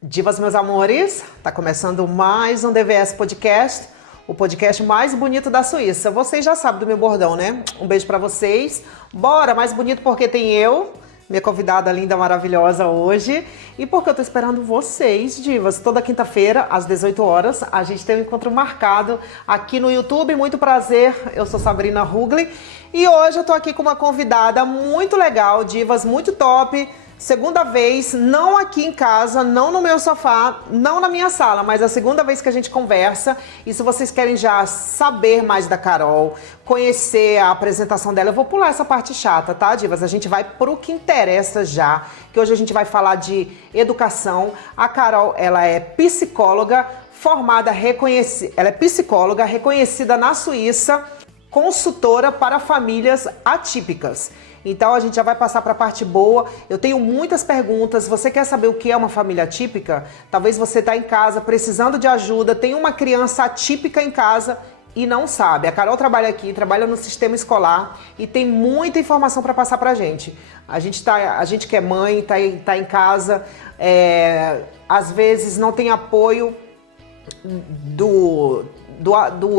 Divas, meus amores, tá começando mais um DVS Podcast, o podcast mais bonito da Suíça. Vocês já sabem do meu bordão, né? Um beijo pra vocês. Bora, mais bonito porque tem eu, minha convidada linda, maravilhosa hoje. E porque eu tô esperando vocês, divas. Toda quinta-feira, às 18 horas, a gente tem um encontro marcado aqui no YouTube. Muito prazer, eu sou Sabrina Rugli. E hoje eu tô aqui com uma convidada muito legal, divas, muito top. Segunda vez, não aqui em casa, não no meu sofá, não na minha sala, mas a segunda vez que a gente conversa. E se vocês querem já saber mais da Carol, conhecer a apresentação dela, eu vou pular essa parte chata, tá, divas? A gente vai pro que interessa já, que hoje a gente vai falar de educação. A Carol, ela é psicóloga, formada, ela é psicóloga reconhecida na Suíça, consultora para famílias atípicas. Então a gente já vai passar para a parte boa. Eu tenho muitas perguntas. Você quer saber o que é uma família atípica? Talvez você está em casa precisando de ajuda, tem uma criança atípica em casa e não sabe. A Carol trabalha aqui, trabalha no sistema escolar e tem muita informação para passar para a gente. A gente que é mãe, tá em casa, às vezes não tem apoio do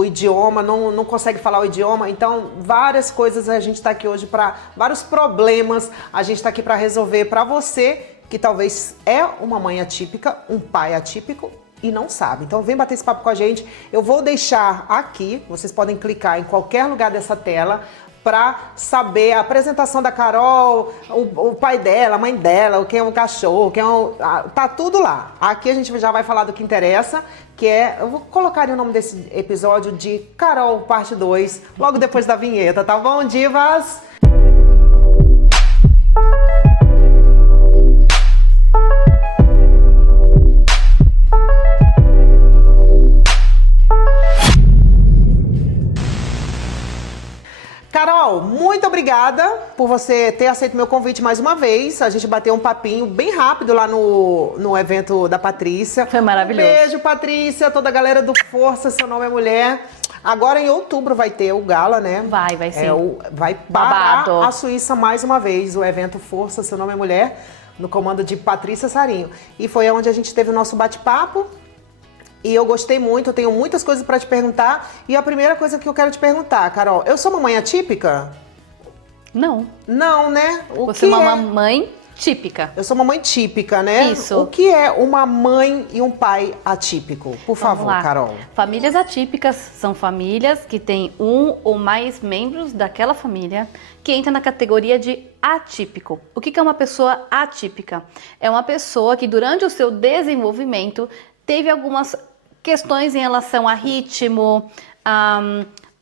idioma, não consegue falar o idioma, então várias coisas a gente está aqui hoje vários problemas a gente está aqui para resolver para você que talvez é uma mãe atípica, um pai atípico e não sabe. Então vem bater esse papo com a gente. Eu vou deixar aqui, vocês podem clicar em qualquer lugar dessa tela para saber a apresentação da Carol, o pai dela, a mãe dela, quem é um cachorro, tá tudo lá. Aqui a gente já vai falar do que interessa, que eu vou colocar o nome desse episódio de Carol Parte 2, logo depois da vinheta, tá bom, divas? Carol, muito obrigada por você ter aceito meu convite mais uma vez. A gente bateu um papinho bem rápido lá no evento da Patrícia. Foi maravilhoso. Um beijo, Patrícia, toda a galera do Força, Seu Nome é Mulher. Agora em outubro vai ter o gala, né? Vai sim. Vai parar Babado. a Suíça mais uma vez, o evento Força, Seu Nome é Mulher, no comando de Patrícia Sarinho. E foi onde a gente teve o nosso bate-papo. E eu gostei muito, eu tenho muitas coisas para te perguntar. E a primeira coisa que eu quero te perguntar, Carol, eu sou uma mãe atípica? Não. Não, né? Você é uma mãe típica. Eu sou uma mãe típica, né? Isso. O que é uma mãe e um pai atípico? Por favor, lá. Carol. Famílias atípicas são famílias que têm um ou mais membros daquela família que entra na categoria de atípico. O que é uma pessoa atípica? É uma pessoa que durante o seu desenvolvimento teve algumas questões em relação a ritmo,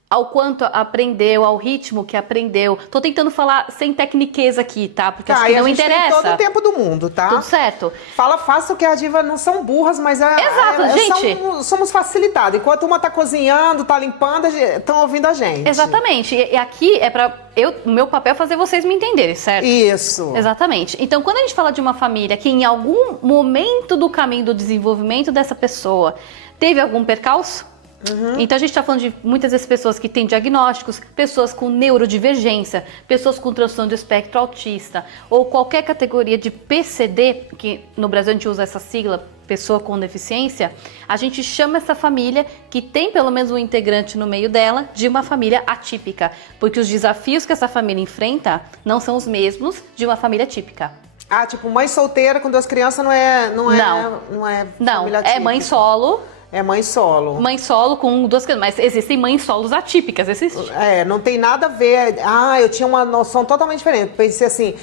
ao quanto aprendeu, ao ritmo que aprendeu. Tô tentando falar sem tecniquez aqui, tá? Porque acho que não interessa. Tem todo o tempo do mundo, tá? Tudo certo. Fala fácil que as divas não são burras, mas Exato, gente. Somos facilitados. Enquanto uma tá cozinhando, tá limpando, estão ouvindo a gente. Exatamente. E aqui é o meu papel é fazer vocês me entenderem, certo? Isso. Exatamente. Então, quando a gente fala de uma família que em algum momento do caminho do desenvolvimento dessa pessoa teve algum percalço, então a gente está falando de muitas vezes pessoas que têm diagnósticos, pessoas com neurodivergência, pessoas com transtorno do espectro autista ou qualquer categoria de PCD, que no Brasil a gente usa essa sigla, pessoa com deficiência, a gente chama essa família que tem pelo menos um integrante no meio dela de uma família atípica, porque os desafios que essa família enfrenta não são os mesmos de uma família típica. Ah, tipo, mãe solteira com 2 crianças não é família é mãe solo. É mãe solo. Mãe solo com 2 crianças, mas existem mães solos atípicas, existe. Não tem nada a ver. Eu tinha uma noção totalmente diferente. Pensei assim,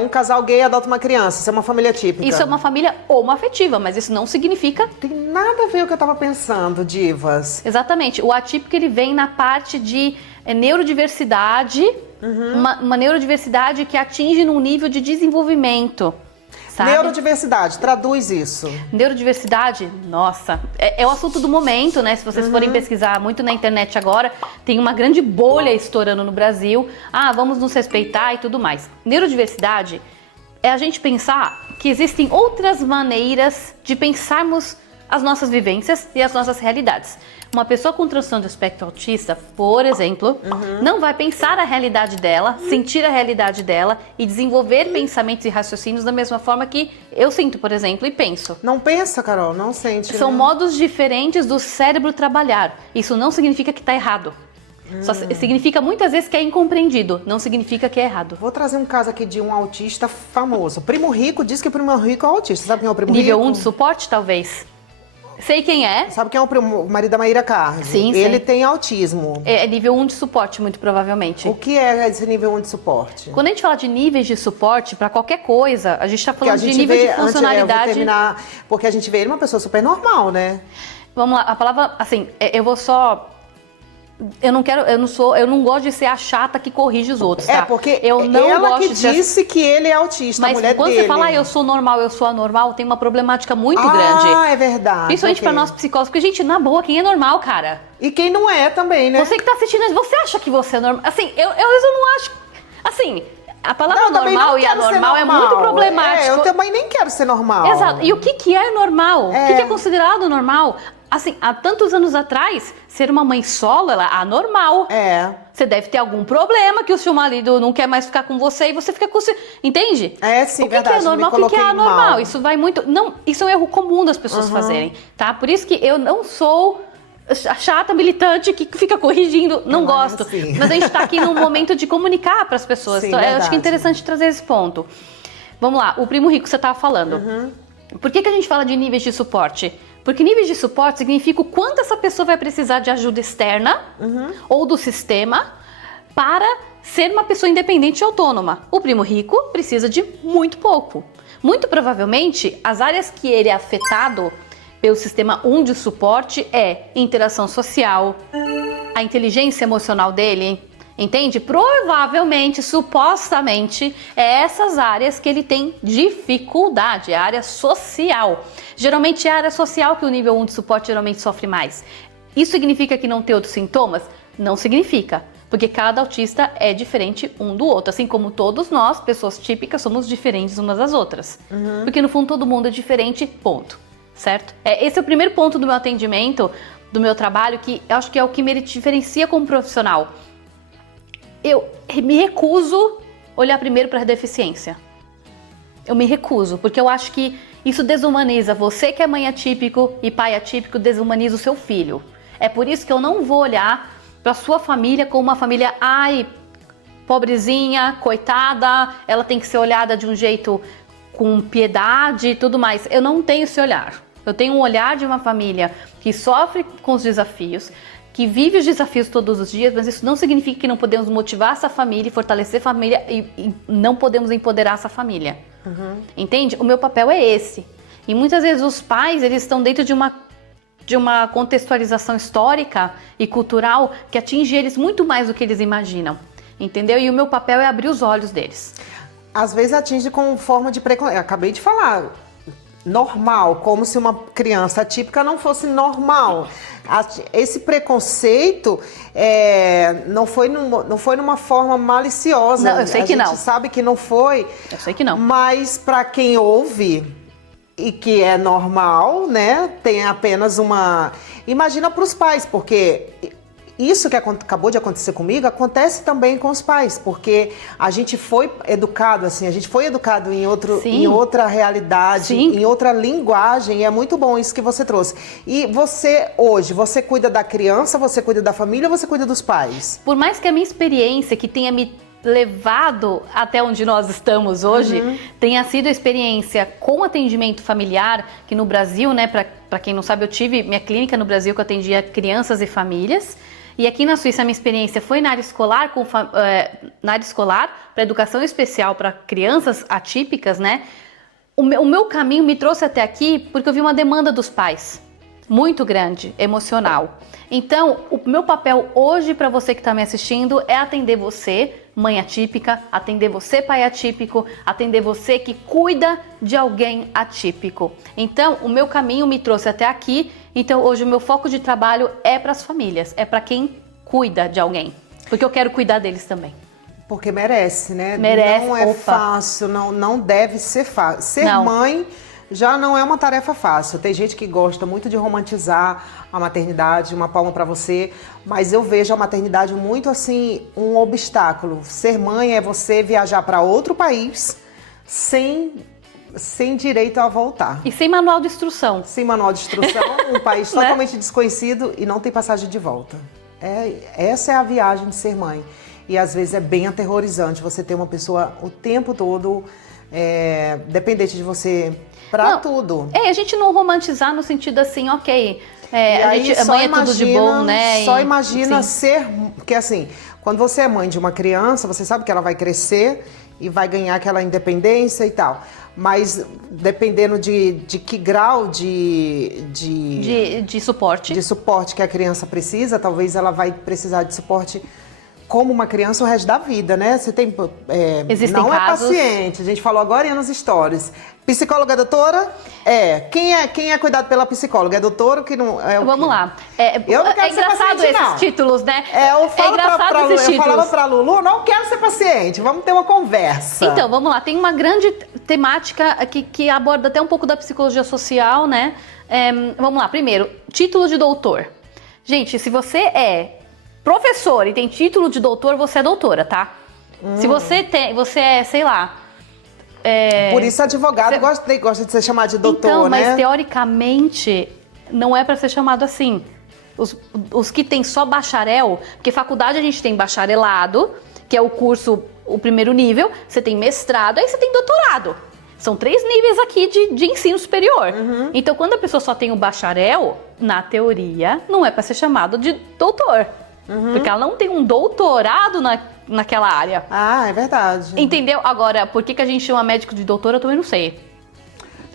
um casal gay adota uma criança, isso é uma família típica. Isso é uma família homoafetiva, mas isso não significa... Tem nada a ver com o que eu tava pensando, divas. Exatamente. O atípico, ele vem na parte de neurodiversidade, uma neurodiversidade que atinge num nível de desenvolvimento. Sabe? Neurodiversidade, traduz isso. Neurodiversidade, nossa, é o assunto do momento, né? Se vocês forem pesquisar muito na internet agora, tem uma grande bolha estourando no Brasil. Vamos nos respeitar e tudo mais. Neurodiversidade é a gente pensar que existem outras maneiras de pensarmos as nossas vivências e as nossas realidades. Uma pessoa com transtorno do espectro autista, por exemplo, não vai pensar a realidade dela, sentir a realidade dela e desenvolver pensamentos e raciocínios da mesma forma que eu sinto, por exemplo, e penso. Não pensa, Carol, não sente. São né? modos diferentes do cérebro trabalhar. Isso não significa que está errado. Só significa muitas vezes que é incompreendido, não significa que é errado. Vou trazer um caso aqui de um autista famoso. Primo Rico diz que o Primo Rico é autista. Sabe quem é o Primo Nível Rico? 1 de suporte, talvez. Sei quem é. Sabe quem é o marido da Maíra Cardi? Sim, Ele sim. tem autismo. É nível 1 de suporte, muito provavelmente. O que é esse nível 1 de suporte? Quando a gente fala de níveis de suporte para qualquer coisa, a gente está Porque a falando de gente nível vê, de funcionalidade. eu vou terminar, porque a gente vê ele uma pessoa super normal, né? Vamos lá, a palavra, assim, eu vou só. Eu não gosto de ser a chata que corrige os outros, tá? É, porque eu não ela gosto que de ser... disse que ele é autista, a Mas mulher quando dele. você fala, eu sou normal, eu sou anormal, tem uma problemática muito Ah, grande. é verdade. Principalmente ok. para nós psicólogos, porque, gente, na boa, quem é normal, cara? E quem não é também, né? Você que tá assistindo, você acha que você é normal? Assim, eu não acho. Assim, a palavra Não, também normal não e quero ser anormal é normal. muito problemático. É, eu também nem quero ser normal. Exato. E o que é normal? É. O que é considerado normal? Assim, há tantos anos atrás, ser uma mãe solo era anormal. É. Você deve ter algum problema que o seu marido não quer mais ficar com você e você fica com... Entende? É, sim, o que verdade, que é normal, me o que é coloquei anormal? mal. Isso vai muito... Não, isso é um erro comum das pessoas fazerem, tá? Por isso que eu não sou a chata, militante, que fica corrigindo. Não Não é gosto. assim. Mas a gente tá aqui num momento de comunicar para as pessoas. Sim, Então, eu acho que é verdade. interessante trazer esse ponto. Vamos lá, o primo rico que você estava falando. Por que a gente fala de níveis de suporte? Porque níveis de suporte significa o quanto essa pessoa vai precisar de ajuda externa ou do sistema para ser uma pessoa independente e autônoma. O primo rico precisa de muito pouco. Muito provavelmente, as áreas que ele é afetado pelo sistema 1 de suporte é interação social, a inteligência emocional dele, entende? Provavelmente, supostamente, é essas áreas que ele tem dificuldade, a área social. Geralmente é a área social que o nível 1 de suporte geralmente sofre mais. Isso significa que não tem outros sintomas? Não significa, porque cada autista é diferente um do outro, assim como todos nós, pessoas típicas, somos diferentes umas das outras. Porque no fundo todo mundo é diferente, ponto. Certo? Esse é o primeiro ponto do meu atendimento, do meu trabalho, que eu acho que é o que me diferencia como profissional. Eu me recuso olhar primeiro para a deficiência. Eu me recuso, porque eu acho que isso desumaniza você que é mãe atípico e pai atípico, desumaniza o seu filho. É por isso que eu não vou olhar para sua família como uma família, ai, pobrezinha, coitada, ela tem que ser olhada de um jeito com piedade e tudo mais. Eu não tenho esse olhar. Eu tenho um olhar de uma família que sofre com os desafios, que vive os desafios todos os dias, mas isso não significa que não podemos motivar essa família e fortalecer a família e não podemos empoderar essa família. Entende? O meu papel é esse. E muitas vezes os pais, eles estão dentro de uma contextualização histórica e cultural que atinge eles muito mais do que eles imaginam. Entendeu? E o meu papel é abrir os olhos deles. Às vezes atinge com forma de preconceito. Acabei de falar. Normal, como se uma criança atípica não fosse normal. Esse preconceito não foi numa forma maliciosa. Não, eu sei que não. A gente sabe que não foi. Eu sei que não. Mas para quem ouve e que é normal, né? Tem apenas uma... Imagina para os pais, porque... Isso que acabou de acontecer comigo acontece também com os pais, porque a gente foi educado assim, a gente foi educado em outra realidade, Sim. em outra linguagem, e é muito bom isso que você trouxe. E você, hoje, você cuida da criança, você cuida da família ou você cuida dos pais? Por mais que a minha experiência, que tenha me levado até onde nós estamos hoje, tenha sido a experiência com atendimento familiar, que no Brasil, né, para quem não sabe, eu tive minha clínica no Brasil que eu atendia crianças e famílias. E aqui na Suíça a minha experiência foi na área escolar, para educação especial para crianças atípicas, né? O meu caminho me trouxe até aqui porque eu vi uma demanda dos pais muito grande, emocional. Então, o meu papel hoje para você que está me assistindo é atender você, mãe atípica, atender você, pai atípico, atender você que cuida de alguém atípico. Então, o meu caminho me trouxe até aqui. Então, hoje o meu foco de trabalho é para as famílias, é para quem cuida de alguém, porque eu quero cuidar deles também. Porque merece, né? Merece, não é opa. fácil, não deve ser fácil. Ser Não. mãe já não é uma tarefa fácil. Tem gente que gosta muito de romantizar a maternidade, uma palma para você, mas eu vejo a maternidade muito assim, um obstáculo. Ser mãe é você viajar para outro país sem direito a voltar. E sem manual de instrução. Sem manual de instrução, um país totalmente desconhecido e não tem passagem de volta. Essa é a viagem de ser mãe. E às vezes é bem aterrorizante você ter uma pessoa o tempo todo dependente de você para tudo. A gente não romantizar no sentido assim, ok, a mãe é tudo de bom, né? Só imagina ser... Porque assim, quando você é mãe de uma criança, você sabe que ela vai crescer e vai ganhar aquela independência e tal. Mas dependendo de que grau de suporte. De suporte que a criança precisa, talvez ela vai precisar de suporte como uma criança o resto da vida, né? Você tem... Existem não casos... é paciente, a gente falou agora nos stories. Psicóloga é doutora? Quem é cuidado pela psicóloga? É doutora ou que não... Vamos lá. Eu não quero ser engraçado paciente, esses não. títulos, né? Eu falava pra Lulu, não quero ser paciente, vamos ter uma conversa. Então, vamos lá. Tem uma grande temática que aborda até um pouco da psicologia social, né? Vamos lá. Primeiro, título de doutor. Gente, se você é professor e tem título de doutor, você é doutora, tá? Se você é, sei lá... Por isso advogado gosta de ser chamado de doutor, então, né? Mas teoricamente não é para ser chamado assim. Os que tem só bacharel, porque faculdade a gente tem bacharelado, que é o curso, o primeiro nível, você tem mestrado, aí você tem doutorado. São 3 níveis aqui de ensino superior. Uhum. Então, quando a pessoa só tem o bacharel, na teoria, não é para ser chamado de doutor. Uhum. Porque ela não tem um doutorado naquela área. Ah, é verdade. Entendeu? Agora, por que a gente chama médico de doutor, eu também não sei.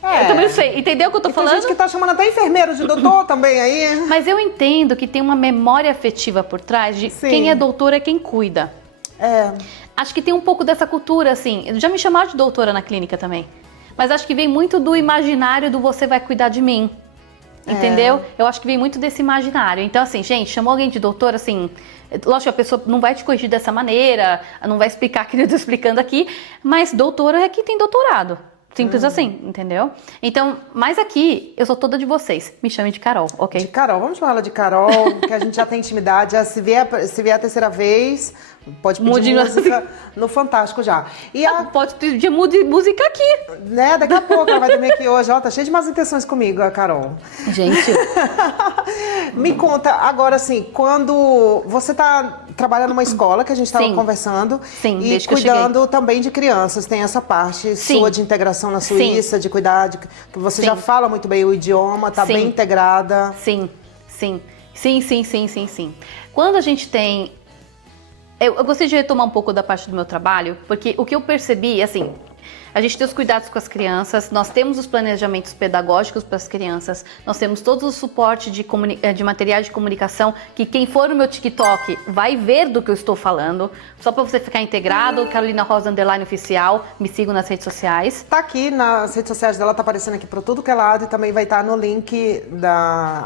Eu também não sei. Entendeu o que eu tô falando? Tem gente que tá chamando até enfermeiro de doutor também aí. Mas eu entendo que tem uma memória afetiva por trás de quem é doutor é quem cuida. Acho que tem um pouco dessa cultura, assim. Já me chamaram de doutora na clínica também. Mas acho que vem muito do imaginário do você vai cuidar de mim. Entendeu? Eu acho que vem muito desse imaginário. Então, assim, gente, chamou alguém de doutor, assim... Lógico que a pessoa não vai te corrigir dessa maneira, não vai explicar que eu tô explicando aqui, mas doutora é que tem doutorado. Simples assim, entendeu? Então, mas aqui, eu sou toda de vocês. Me chame de Carol, ok? De Carol, vamos chamar ela de Carol, que a gente já tem intimidade. Se vier a terceira vez, pode pedir música no Fantástico já. Pode pedir música aqui. Né, daqui a pouco ela vai dormir aqui hoje. Ó, tá cheia de más intenções comigo, a Carol. Gente. Me conta, agora assim, quando você tá trabalhando numa escola, que a gente estava conversando, e cuidando também de crianças, tem essa parte sua de integração na Suíça, de cuidar, que você já fala muito bem o idioma, tá bem integrada. Sim. Quando a gente tem... Eu gostaria de retomar um pouco da parte do meu trabalho, porque o que eu percebi, assim... A gente tem os cuidados com as crianças, nós temos os planejamentos pedagógicos para as crianças, nós temos todo o suporte de materiais de comunicação, que quem for no meu TikTok vai ver do que eu estou falando. Só para você ficar integrado, Carolina Rosa _ oficial, me sigam nas redes sociais. Tá aqui nas redes sociais dela, tá aparecendo aqui para tudo que é lado, e também vai estar no link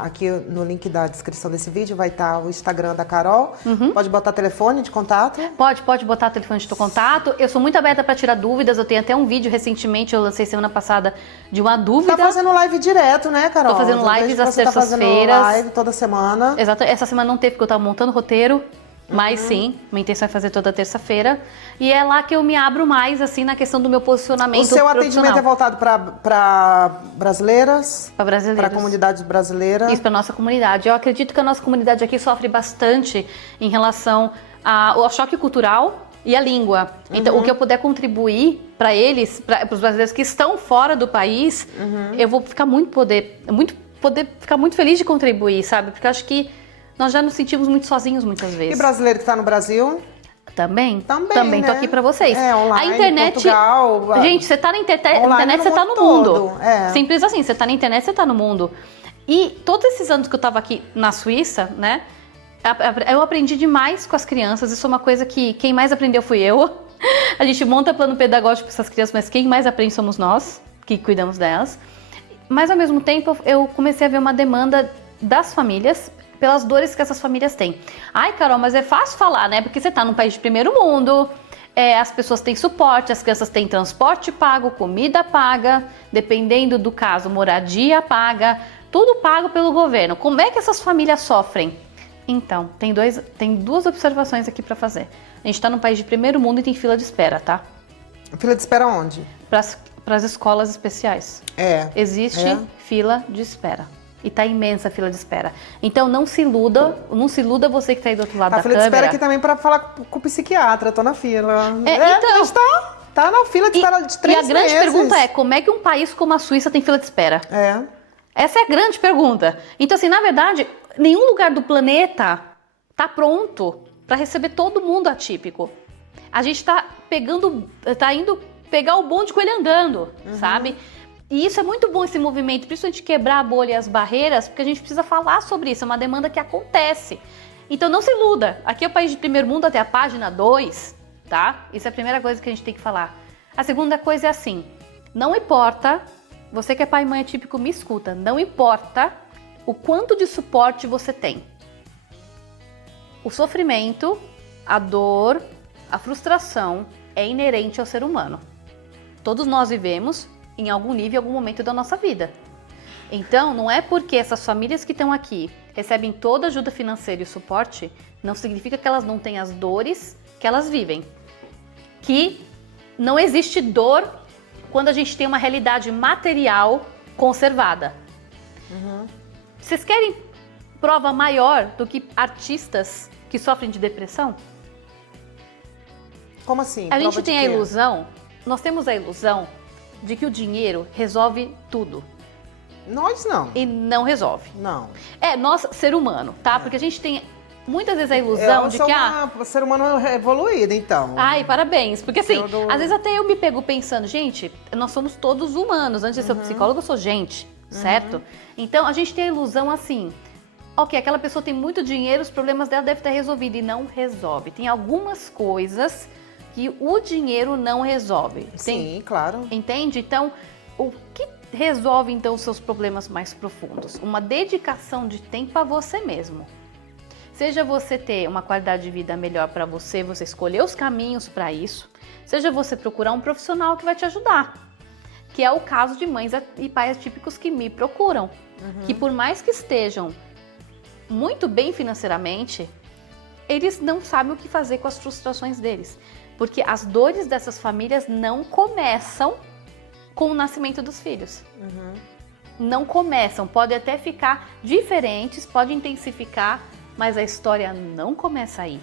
aqui no link da descrição desse vídeo, vai estar o Instagram da Carol. Pode botar telefone de contato? Pode botar telefone de contato. Eu sou muito aberta para tirar dúvidas, eu tenho até um vídeo recentemente, eu lancei semana passada, de uma dúvida. Tá fazendo live direto, né, Carol? Tô fazendo lives às terças-feiras. Tá fazendo live toda semana. Exato. Essa semana não teve porque eu tava montando roteiro, mas sim, minha intenção é fazer toda terça-feira. E é lá que eu me abro mais, assim, na questão do meu posicionamento profissional. O seu atendimento é voltado para brasileiras? Para brasileiros. Para comunidade brasileira? Isso, para nossa comunidade. Eu acredito que a nossa comunidade aqui sofre bastante em relação ao choque cultural e a língua. Então, o que eu puder contribuir para eles, para os brasileiros que estão fora do país, eu vou ficar ficar muito feliz de contribuir, sabe? Porque eu acho que nós já nos sentimos muito sozinhos muitas vezes. E brasileiro que está no Brasil? Também, né? Tô aqui para vocês. Online, a internet, Portugal, gente, você tá na internet, você tá no mundo. Simples assim, você tá na internet, você tá no mundo. E todos esses anos que eu tava aqui na Suíça, né? Eu aprendi demais com as crianças. Isso é uma coisa que quem mais aprendeu fui eu. A gente monta plano pedagógico para essas crianças, mas quem mais aprende somos nós, que cuidamos delas. Mas ao mesmo tempo eu comecei a ver uma demanda das famílias pelas dores que essas famílias têm. Ai, Carol, mas é fácil falar, né? Porque você tá num país de primeiro mundo, as pessoas têm suporte, as crianças têm transporte pago, comida paga, dependendo do caso, moradia paga, tudo pago pelo governo. Como é que essas famílias sofrem? Então, tem duas observações aqui para fazer. A gente está num país de primeiro mundo e tem fila de espera, tá? Fila de espera onde? Para as escolas especiais. Existe fila de espera. E tá imensa a fila de espera. Então não se iluda você que tá aí do outro lado da câmera. A fila de espera aqui também para falar com o psiquiatra, tô na fila. Então, a gente tá na fila de espera de 3 meses. E a grande pergunta é, como é que um país como a Suíça tem fila de espera? Essa é a grande pergunta. Então assim, na verdade, nenhum lugar do planeta tá pronto para receber todo mundo atípico. A gente tá indo pegar o bonde com ele andando, sabe? E isso é muito bom, esse movimento, principalmente quebrar a bolha e as barreiras, porque a gente precisa falar sobre isso, é uma demanda que acontece. Então não se iluda, aqui é o país de primeiro mundo até a página 2, tá? Isso é a primeira coisa que a gente tem que falar. A segunda coisa é assim, não importa, você que é pai e mãe atípico, me escuta, não importa o quanto de suporte você tem. O sofrimento, a dor, a frustração é inerente ao ser humano. Todos nós vivemos em algum nível, em algum momento da nossa vida. Então, não é porque essas famílias que estão aqui recebem toda a ajuda financeira e o suporte, não significa que elas não têm as dores que elas vivem. Que não existe dor quando a gente tem uma realidade material conservada. Vocês querem prova maior do que artistas que sofrem de depressão? Como assim? A gente tem a ilusão, nós temos a ilusão de que o dinheiro resolve tudo. Nós não. E não resolve. Não. Nós, ser humano, tá? Porque a gente tem muitas vezes a ilusão de que... Eu sou ser humano evoluído, então. Ai, parabéns. Porque assim, às vezes até eu me pego pensando, gente, nós somos todos humanos. Antes de ser psicólogo, eu sou gente, certo? Então, a gente tem a ilusão assim... Ok, aquela pessoa tem muito dinheiro, os problemas dela devem estar resolvidos. E não resolve. Tem algumas coisas que o dinheiro não resolve. Sim, claro. Entende? Então, o que resolve então os seus problemas mais profundos? Uma dedicação de tempo a você mesmo. Seja você ter uma qualidade de vida melhor para você, você escolher os caminhos para isso. Seja você procurar um profissional que vai te ajudar. Que é o caso de mães e pais atípicos que me procuram. Que por mais que estejam muito bem financeiramente, eles não sabem o que fazer com as frustrações deles. Porque as dores dessas famílias não começam com o nascimento dos filhos. Não começam, podem até ficar diferentes, pode intensificar, mas a história não começa aí.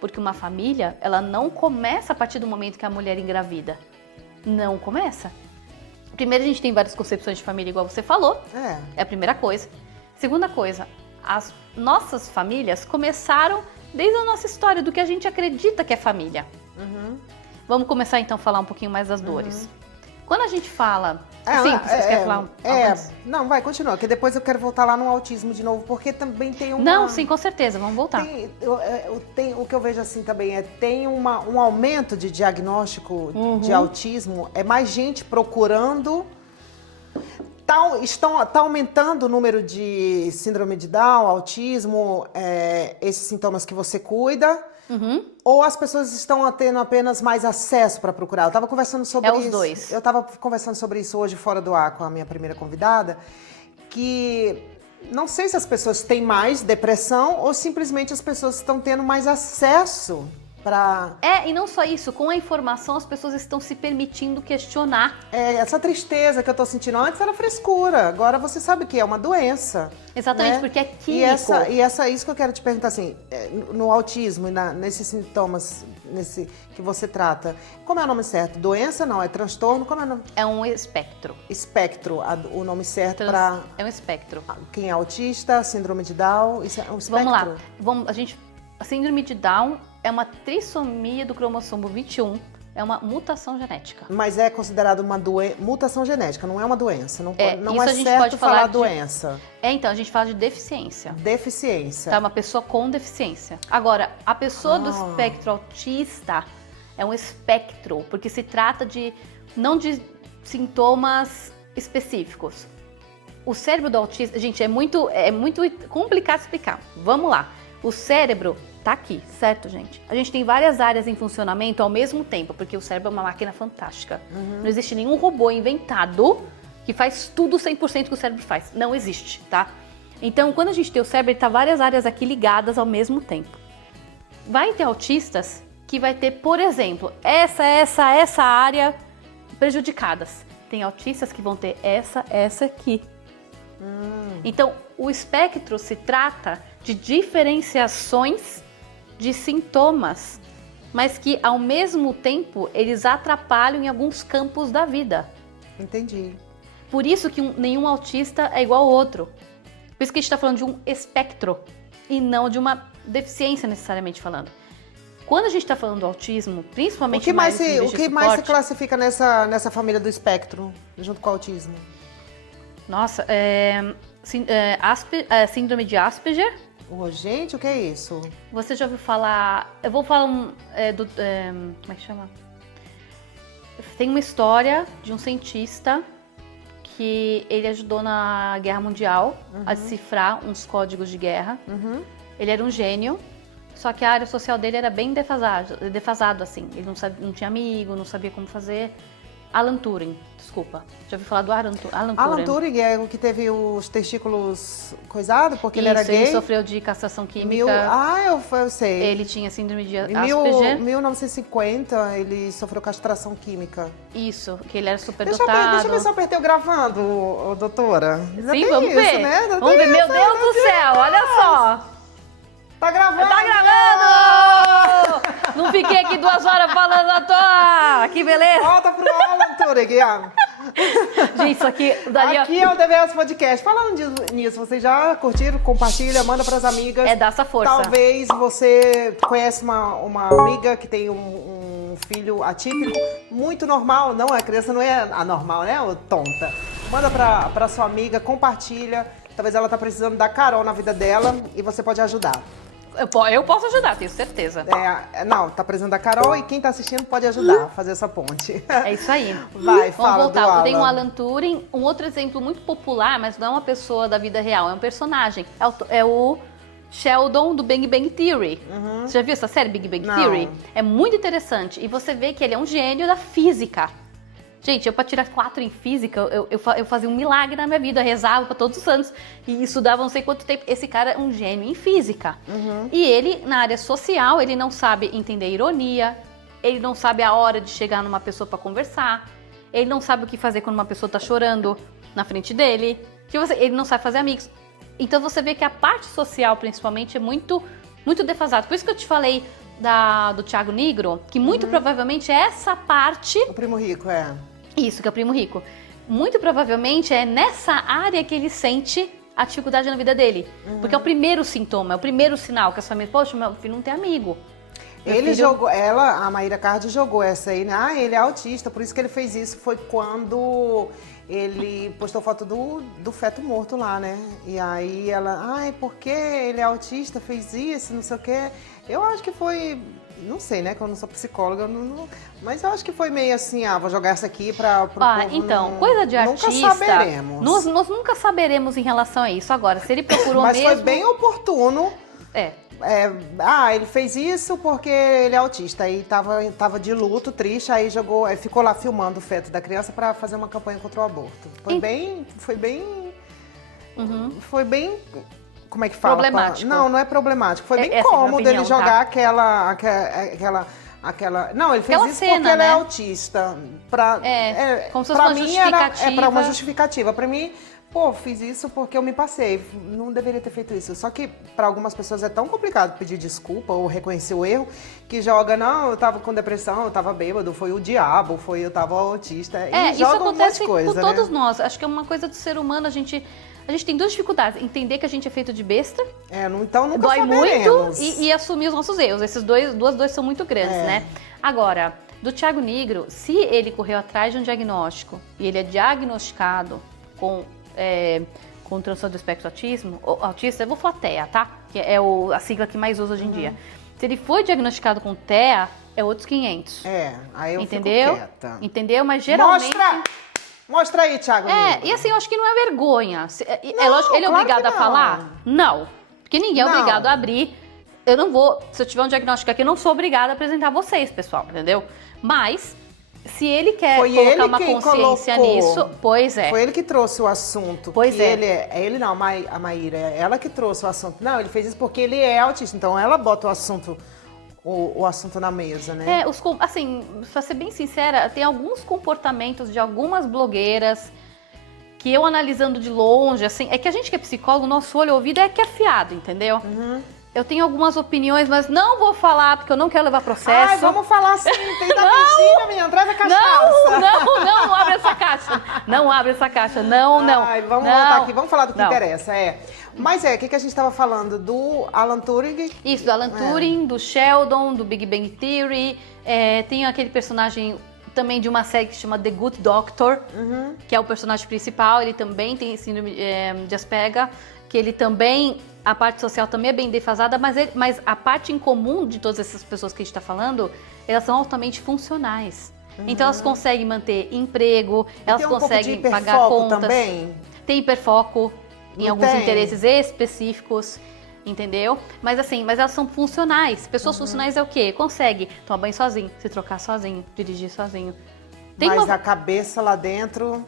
Porque uma família, ela não começa a partir do momento que a mulher engravida. Não começa. Primeiro, a gente tem várias concepções de família, igual você falou. É a primeira coisa. Segunda coisa, as nossas famílias começaram desde a nossa história, do que a gente acredita que é família. Vamos começar então a falar um pouquinho mais das dores. Quando a gente fala... você quer falar Não, vai, continua, que depois eu quero voltar lá no autismo de novo, porque também tem uma... Não, sim, com certeza, vamos voltar. O que eu vejo assim também tem um aumento de diagnóstico de autismo, é mais gente procurando... Tá aumentando o número de síndrome de Down, autismo, esses sintomas que você cuida, ou as pessoas estão tendo apenas mais acesso para procurar? Eu estava conversando sobre isso. Os dois. Eu estava conversando sobre isso hoje fora do ar com a minha primeira convidada, que não sei se as pessoas têm mais depressão ou simplesmente as pessoas estão tendo mais acesso para... E não só isso, com a informação as pessoas estão se permitindo questionar. Essa tristeza que eu tô sentindo antes era frescura, agora você sabe que é uma doença. Exatamente, né? porque é químico. Isso que eu quero te perguntar, assim, no autismo e nesses sintomas que você trata, como é o nome certo? Doença não, é transtorno? Como é o nome? É um espectro. Espectro, o nome certo para... É um espectro. Quem é autista, síndrome de Down, isso é um espectro? Vamos lá, a síndrome de Down é uma trissomia do cromossomo 21, é uma mutação genética. Mas é considerado uma mutação genética, não é uma doença. Não é certo pode falar doença. Então, a gente fala de deficiência. Deficiência. Tá, uma pessoa com deficiência. Agora, a pessoa do espectro autista é um espectro, porque se trata não de sintomas específicos. O cérebro do autista, gente, é muito complicado explicar. Vamos lá. O cérebro tá aqui, certo, gente? A gente tem várias áreas em funcionamento ao mesmo tempo, porque o cérebro é uma máquina fantástica. Não existe nenhum robô inventado que faz tudo 100% que o cérebro faz. Não existe, tá? Então, quando a gente tem o cérebro, ele tá várias áreas aqui ligadas ao mesmo tempo. Vai ter autistas que vai ter, por exemplo, essa área prejudicadas. Tem autistas que vão ter essa aqui. Então, o espectro se trata de diferenciações de sintomas, mas que, ao mesmo tempo, eles atrapalham em alguns campos da vida. Entendi. Por isso que nenhum autista é igual ao outro. Por isso que a gente está falando de um espectro e não de uma deficiência, necessariamente falando. Quando a gente está falando do autismo, principalmente O que mais se classifica nessa família do espectro, junto com o autismo? Nossa, síndrome de Asperger. Oh, gente, o que é isso? Você já ouviu falar... Eu vou falar como é que chama? Tem uma história de um cientista que ele ajudou na Guerra Mundial a decifrar uns códigos de guerra. Ele era um gênio, só que a área social dele era bem defasado assim. Ele não tinha amigo, não sabia como fazer. Alan Turing, desculpa. Já ouviu falar do Alan Turing? Alan Turing é o que teve os testículos coisados porque ele era gay? Ele sofreu de castração química. Eu sei. Ele tinha síndrome de Em Asperger. 1950, ele sofreu castração química. Isso, que ele era Deixa superdotado. eu ver se eu apertei o gravando, doutora. Ainda Sim, tem vamos isso, ver. Né? Vamos ver. Meu Deus do céu, olha só. Tá gravando! Tá gravando! Não fiquei aqui 2 horas falando à toa! Que beleza! Volta pro Alan Turing, ó. Gente, isso aqui... Aqui é o DVS Podcast. Falando nisso, vocês já curtiram? Compartilha, manda pras amigas. É, dá essa força. Talvez você conhece uma amiga que tem um filho atípico, muito normal. Não, a criança não é anormal, né? Ou tonta. Manda pra sua amiga, compartilha. Talvez ela tá precisando dar carona na vida dela e você pode ajudar. Eu posso ajudar, tenho certeza. Não, tá precisando da Carol e quem tá assistindo pode ajudar a fazer essa ponte. É isso aí. Vai, fala Vamos voltar. do Tem o Alan. Alan Turing, um outro exemplo muito popular, mas não é uma pessoa da vida real, é um personagem. É o Sheldon do Big Bang Theory. Você já viu essa série Big Bang Não. Theory? É muito interessante. E você vê que ele é um gênio da física. Gente, eu para tirar 4 em física, eu fazia um milagre na minha vida, eu rezava para todos os santos e estudava não sei quanto tempo. Esse cara é um gênio em física. E ele, na área social, ele não sabe entender ironia, ele não sabe a hora de chegar numa pessoa para conversar, ele não sabe o que fazer quando uma pessoa tá chorando na frente dele, ele não sabe fazer amigos. Então você vê que a parte social, principalmente, é muito, muito defasada. Por isso que eu te falei do Thiago Nigro, que muito provavelmente é essa parte... O primo rico, é. Isso, que é o primo rico. Muito provavelmente é nessa área que ele sente a dificuldade na vida dele. Porque é o primeiro sintoma, é o primeiro sinal que a sua família... Poxa, meu filho não tem amigo. A Maíra Cardi jogou essa aí, né? Ele é autista, por isso que ele fez isso. Foi quando ele postou foto do feto morto lá, né? E aí ela, porque ele é autista, fez isso, não sei o quê. Eu acho que foi... Não sei, né? Que eu não sou psicóloga, mas eu acho que foi meio assim, vou jogar essa aqui pro povo então, coisa de artista... Nunca saberemos. Nós nunca saberemos em relação a isso. Agora, se ele procurou mas mesmo... foi bem oportuno. Ele fez isso porque ele é autista. Aí tava de luto, triste, aí ficou lá filmando o feto da criança pra fazer uma campanha contra o aborto. Foi bem... Como é que fala? Problemático. Não é problemático. Foi bem essa é a minha cômodo ele opinião, jogar tá? aquela... Não, ele fez Aquela isso cena, porque ele né? é autista. Como se fosse pra uma mim justificativa. é pra uma justificativa. Pra mim, fiz isso porque eu me passei. Não deveria ter feito isso. Só que pra algumas pessoas é tão complicado pedir desculpa ou reconhecer o erro que joga, não, eu tava com depressão, eu tava bêbado, foi o diabo, eu tava autista. E isso joga um monte acontece de coisa, com todos né? nós. Acho que é uma coisa do ser humano, a gente tem 2 dificuldades. Entender que a gente é feito de besta. Então nunca Dói saberemos. muito e assumir os nossos erros. Esses dois são muito grandes, né? Agora, do Thiago Nigro, se ele correu atrás de um diagnóstico e ele é diagnosticado com transtorno do espectro autista, eu vou falar TEA, tá? Que é a sigla que mais usa hoje em dia. Se ele foi diagnosticado com TEA, é outros 500. Aí eu entendeu? fico quieta. Entendeu? Mas geralmente... Mostra aí, Thiago. E assim, eu acho que não é vergonha. É lógico, ele é claro obrigado que a falar? Não. Porque ninguém é Não. obrigado a abrir eu não vou, se eu tiver um diagnóstico aqui, eu não sou obrigada a apresentar vocês, pessoal, entendeu? Mas, se ele quer colocar uma consciência nisso, pois é. Foi ele que trouxe o assunto. Pois é. Ele não, a Maíra, ela que trouxe o assunto. Não, ele fez isso porque ele é autista, então ela bota o assunto na mesa, né? Assim, pra ser bem sincera, tem alguns comportamentos de algumas blogueiras que eu analisando de longe, assim, é que a gente que é psicólogo, nosso olho e ouvido é que é afiado, entendeu? Eu tenho algumas opiniões, mas não vou falar, porque eu não quero levar processo. Ai, vamos falar sim, tem da Virgínia, menina, traz a cachaça. Não abre essa caixa. Não abre essa caixa, não. Ai, vamos voltar aqui, vamos falar do que interessa, Mas o que a gente estava falando? Do Alan Turing? Isso, do Alan Turing, do Sheldon, do Big Bang Theory. Tem aquele personagem também de uma série que se chama The Good Doctor, que é o personagem principal. Ele também tem síndrome de Asperger, que ele também... A parte social também é bem defasada, mas a parte em comum de todas essas pessoas que a gente está falando, elas são altamente funcionais. Então elas conseguem manter emprego, elas conseguem pagar contas. Também? Tem hiperfoco em alguns interesses específicos, entendeu? Mas elas são funcionais. Pessoas funcionais é o quê? Consegue tomar banho sozinho, se trocar sozinho, dirigir sozinho. Mas a cabeça lá dentro...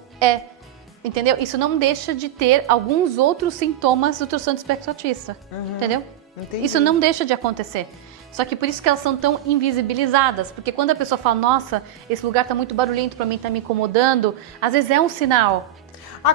Entendeu? Isso não deixa de ter alguns outros sintomas do transtorno do espectro autista. Entendeu? Entendi. Isso não deixa de acontecer. Só que por isso que elas são tão invisibilizadas. Porque quando a pessoa fala, nossa, esse lugar tá muito barulhento pra mim, tá me incomodando, às vezes é um sinal.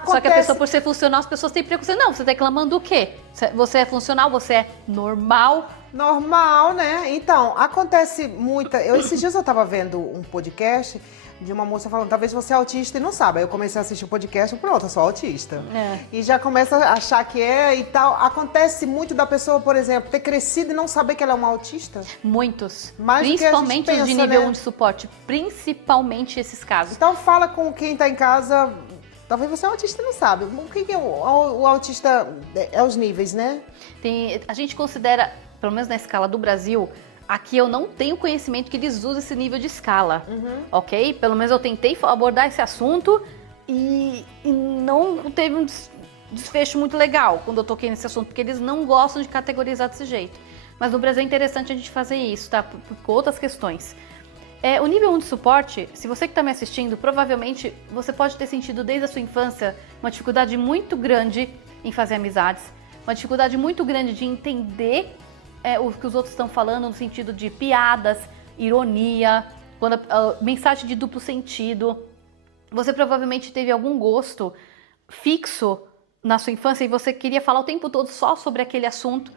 Só que a pessoa, por ser funcional, as pessoas têm preconceito. Não, você tá reclamando do quê? Você é funcional, você é normal. Normal, né? Então, acontece muita... Esses dias eu tava vendo um podcast de uma moça falando, talvez você é autista e não sabe. Aí eu comecei a assistir o podcast e pronto, eu sou autista. E já começa a achar que é e tal. Acontece muito da pessoa, por exemplo, ter crescido e não saber que ela é uma autista? Muitos. Mais principalmente do que a gente os de pensa, nível né? 1 de suporte. Principalmente esses casos. Então fala com quem tá em casa... Talvez você é autista e não sabe. O que é o autista? É os níveis, né? A gente considera, pelo menos na escala do Brasil, aqui eu não tenho conhecimento que eles usam esse nível de escala, ok? Pelo menos eu tentei abordar esse assunto e não teve um desfecho muito legal quando eu toquei nesse assunto, porque eles não gostam de categorizar desse jeito. Mas no Brasil é interessante a gente fazer isso, tá? Por outras questões. O nível 1 de suporte, se você que está me assistindo, provavelmente você pode ter sentido desde a sua infância uma dificuldade muito grande em fazer amizades, uma dificuldade muito grande de entender o que os outros estão falando no sentido de piadas, ironia, mensagem de duplo sentido. Você provavelmente teve algum gosto fixo na sua infância e você queria falar o tempo todo só sobre aquele assunto.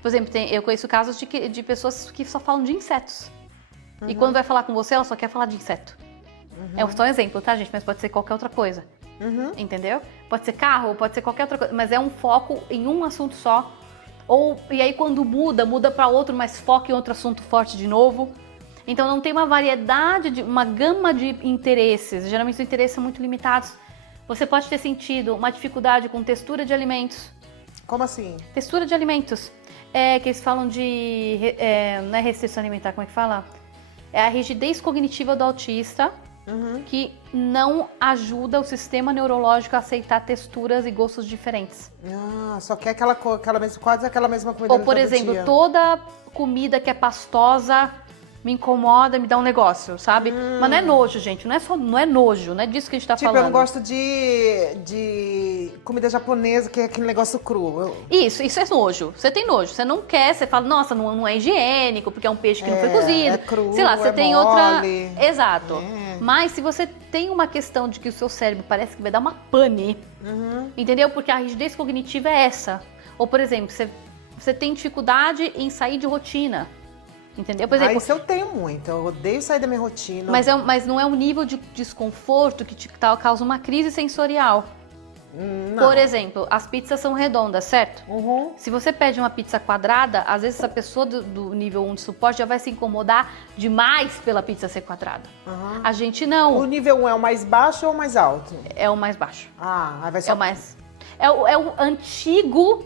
Por exemplo, eu conheço casos de pessoas que só falam de insetos. E quando vai falar com você, ela só quer falar de inseto. É só um exemplo, tá, gente? Mas pode ser qualquer outra coisa. Entendeu? Pode ser carro, pode ser qualquer outra coisa. Mas é um foco em um assunto só. E aí quando muda para outro, mas foca em outro assunto forte de novo. Então não tem uma variedade, uma gama de interesses. Geralmente os interesses são muito limitados. Você pode ter sentido uma dificuldade com textura de alimentos. Como assim? Textura de alimentos. Que eles falam de... não é restrição alimentar, como é que fala? É a rigidez cognitiva do autista, que não ajuda o sistema neurológico a aceitar texturas e gostos diferentes. Só quer quase aquela mesma comida. Ou, por exemplo, toda comida que é pastosa me incomoda, me dá um negócio, sabe? Mas não é nojo, gente. Não é nojo, não é disso que a gente tá falando. Eu não gosto de comida japonesa, que é aquele negócio cru. Isso é nojo. Você tem nojo. Você não quer, você fala, nossa, não é higiênico, porque é um peixe que não foi cozido. É cru, sei lá, você tem mole. outra... Exato. Mas se você tem uma questão de que o seu cérebro parece que vai dar uma pane, entendeu? Porque a rigidez cognitiva é essa. Ou, por exemplo, você tem dificuldade em sair de rotina. Entendeu? Por exemplo, isso eu tenho muito, eu odeio sair da minha rotina. Mas não é um nível de desconforto que causa uma crise sensorial. Não. Por exemplo, as pizzas são redondas, certo? Se você pede uma pizza quadrada, às vezes essa pessoa do nível 1 de suporte já vai se incomodar demais pela pizza ser quadrada. A gente não. O nível 1 é o mais baixo ou o mais alto? É o mais baixo. Aí vai ser É o mais... É o antigo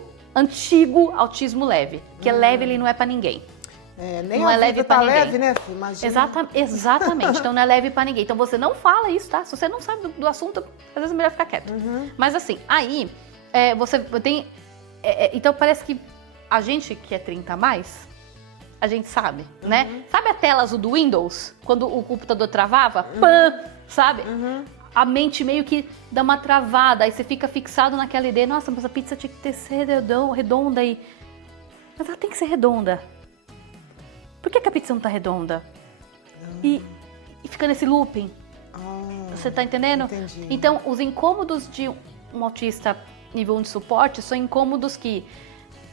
autismo leve. Que é leve, ele não é pra ninguém. Nem não a é leve vida pra tá ninguém. leve, né? Imagina. Exatamente, então não é leve pra ninguém. Então você não fala isso, tá? Se você não sabe do assunto, às vezes é melhor ficar quieto. Mas assim, aí você tem... então parece que a gente que é 30 a mais, a gente sabe, né? Sabe a tela azul do Windows? Quando o computador travava? Pã! Sabe? A mente meio que dá uma travada, aí você fica fixado naquela ideia, nossa, mas a pizza tinha que ser redonda aí. Mas ela tem que ser redonda. Por que a pizza não tá redonda? E fica nesse looping. Você tá entendendo? Entendi. Então, os incômodos de um autista nível 1 de suporte são incômodos que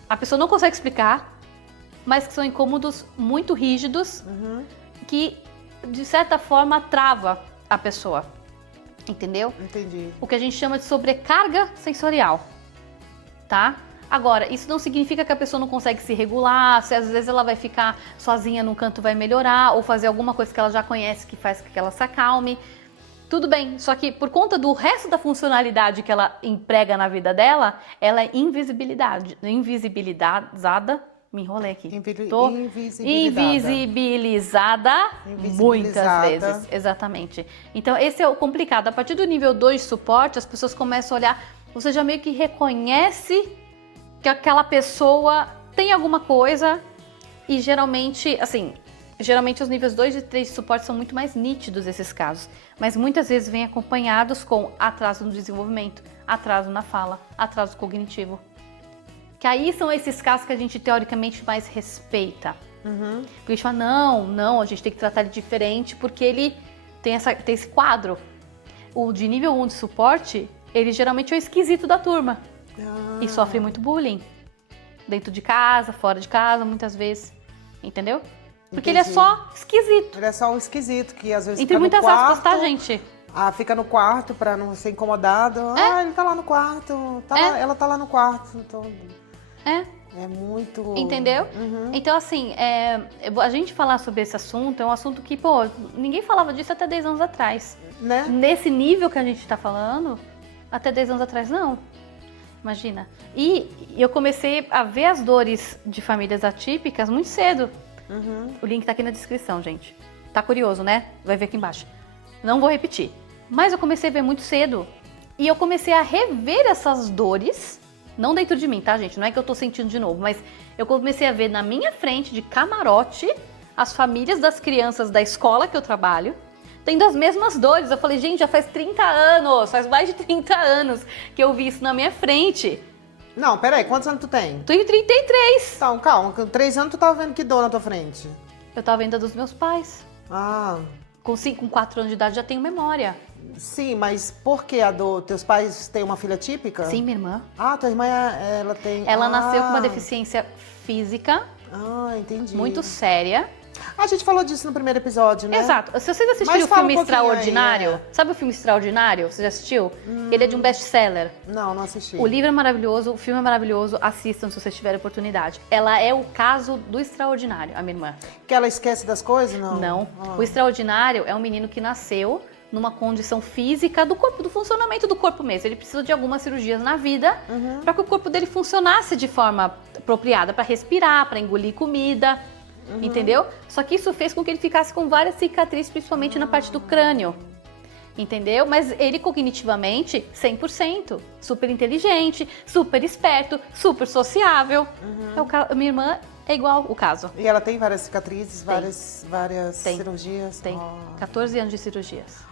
a pessoa não consegue explicar, mas que são incômodos muito rígidos, que, de certa forma, trava a pessoa. Entendeu? Entendi. O que a gente chama de sobrecarga sensorial, tá? Agora, isso não significa que a pessoa não consegue se regular, se às vezes ela vai ficar sozinha num canto vai melhorar, ou fazer alguma coisa que ela já conhece que faz com que ela se acalme. Tudo bem, só que por conta do resto da funcionalidade que ela emprega na vida dela, ela é invisibilizada, me enrolei aqui. Invisibilizada muitas vezes, exatamente. Então esse é o complicado, a partir do nível 2 de suporte, as pessoas começam a olhar, você já meio que reconhece que aquela pessoa tem alguma coisa e geralmente, assim, os níveis 2 e 3 de suporte são muito mais nítidos esses casos, mas muitas vezes vêm acompanhados com atraso no desenvolvimento, atraso na fala, atraso cognitivo. Que aí são esses casos que a gente teoricamente mais respeita. Porque a gente fala, não, a gente tem que tratar ele diferente porque ele tem esse quadro. O de nível 1 de suporte, ele geralmente é o esquisito da turma. E sofre muito bullying. Dentro de casa, fora de casa, muitas vezes. Entendeu? Porque ele é só esquisito. Ele é só um esquisito, que às vezes Entre fica muitas no quarto. aspas, tá, gente? Fica no quarto pra não ser incomodado. Ele tá lá no quarto. Ela tá lá no quarto. Então... É muito... Entendeu? Então, assim, a gente falar sobre esse assunto é um assunto que, pô, ninguém falava disso até 10 anos atrás. Né? Nesse nível que a gente tá falando, até 10 anos atrás, não. Imagina. E eu comecei a ver as dores de famílias atípicas muito cedo. O link tá aqui na descrição, gente. Tá curioso, né? Vai ver aqui embaixo. Não vou repetir. Mas eu comecei a ver muito cedo. E eu comecei a rever essas dores, não dentro de mim, tá, gente? Não é que eu tô sentindo de novo, mas eu comecei a ver na minha frente, de camarote, as famílias das crianças da escola que eu trabalho, tendo as mesmas dores. Eu falei, gente, já faz 30 anos, faz mais de 30 anos que eu vi isso na minha frente. Não, peraí, quantos anos tu tem? Tenho 33. Então, calma, com 3 anos tu tava vendo que dor na tua frente? Eu tava vendo a dos meus pais. Com 4 anos de idade já tenho memória. Sim, mas por que a dor? Teus pais têm uma filha típica? Sim, minha irmã. Tua irmã, ela tem... Ela nasceu com uma deficiência física. Entendi. Muito séria. A gente falou disso no primeiro episódio, né? Exato. Se vocês assistiram o filme Extraordinário, sabe o filme Extraordinário? Você já assistiu? Ele é de um best-seller. Não assisti. O livro é maravilhoso, o filme é maravilhoso, assistam se vocês tiverem oportunidade. Ela é o caso do extraordinário, a minha irmã. Que ela esquece das coisas, não? Não. O extraordinário é um menino que nasceu numa condição física do corpo, do funcionamento do corpo mesmo. Ele precisa de algumas cirurgias na vida para que o corpo dele funcionasse de forma apropriada, para respirar, para engolir comida. Entendeu? Só que isso fez com que ele ficasse com várias cicatrizes, principalmente na parte do crânio. Entendeu? Mas ele cognitivamente, 100%. Super inteligente, super esperto, super sociável. Minha irmã é igual o caso. E ela tem várias cicatrizes, várias cirurgias? Tem. 14 anos de cirurgias.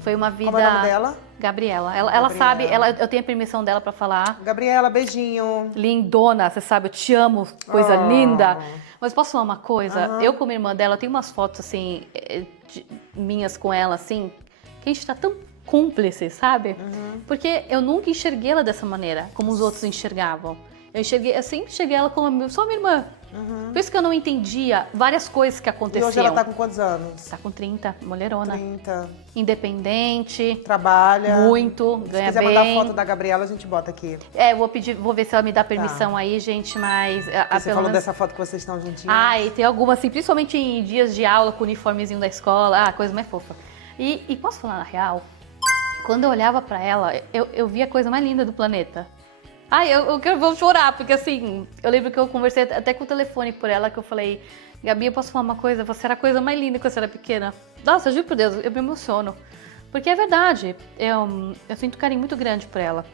Foi uma vida... Como é o nome dela? Gabriela. Ela sabe, eu tenho a permissão dela pra falar. Gabriela, beijinho. Lindona, você sabe, eu te amo, coisa linda. Mas posso falar uma coisa? Eu com minha irmã dela, tenho umas fotos assim, minhas com ela, assim, que a gente tá tão cúmplice, sabe? Porque eu nunca enxerguei ela dessa maneira, como os outros enxergavam. Eu sempre enxerguei ela como só minha irmã. Por isso que eu não entendia várias coisas que aconteciam. E hoje ela tá com quantos anos? Tá com 30, mulherona. 30. Independente. Trabalha. Muito, ganha bem. Se quiser mandar foto da Gabriela, a gente bota aqui. Vou ver se ela me dá permissão aí, gente, mas... Você falou dessa foto que vocês estão juntinhos. E tem algumas, assim, principalmente em dias de aula, com o uniformezinho da escola, coisa mais fofa. E posso falar na real? Quando eu olhava pra ela, eu via a coisa mais linda do planeta. Eu vou chorar, porque assim, eu lembro que eu conversei até com o telefone por ela, que eu falei, Gabi, eu posso falar uma coisa? Você era a coisa mais linda quando você era pequena. Nossa, eu juro por Deus, eu me emociono. Porque é verdade, eu sinto um carinho muito grande por ela.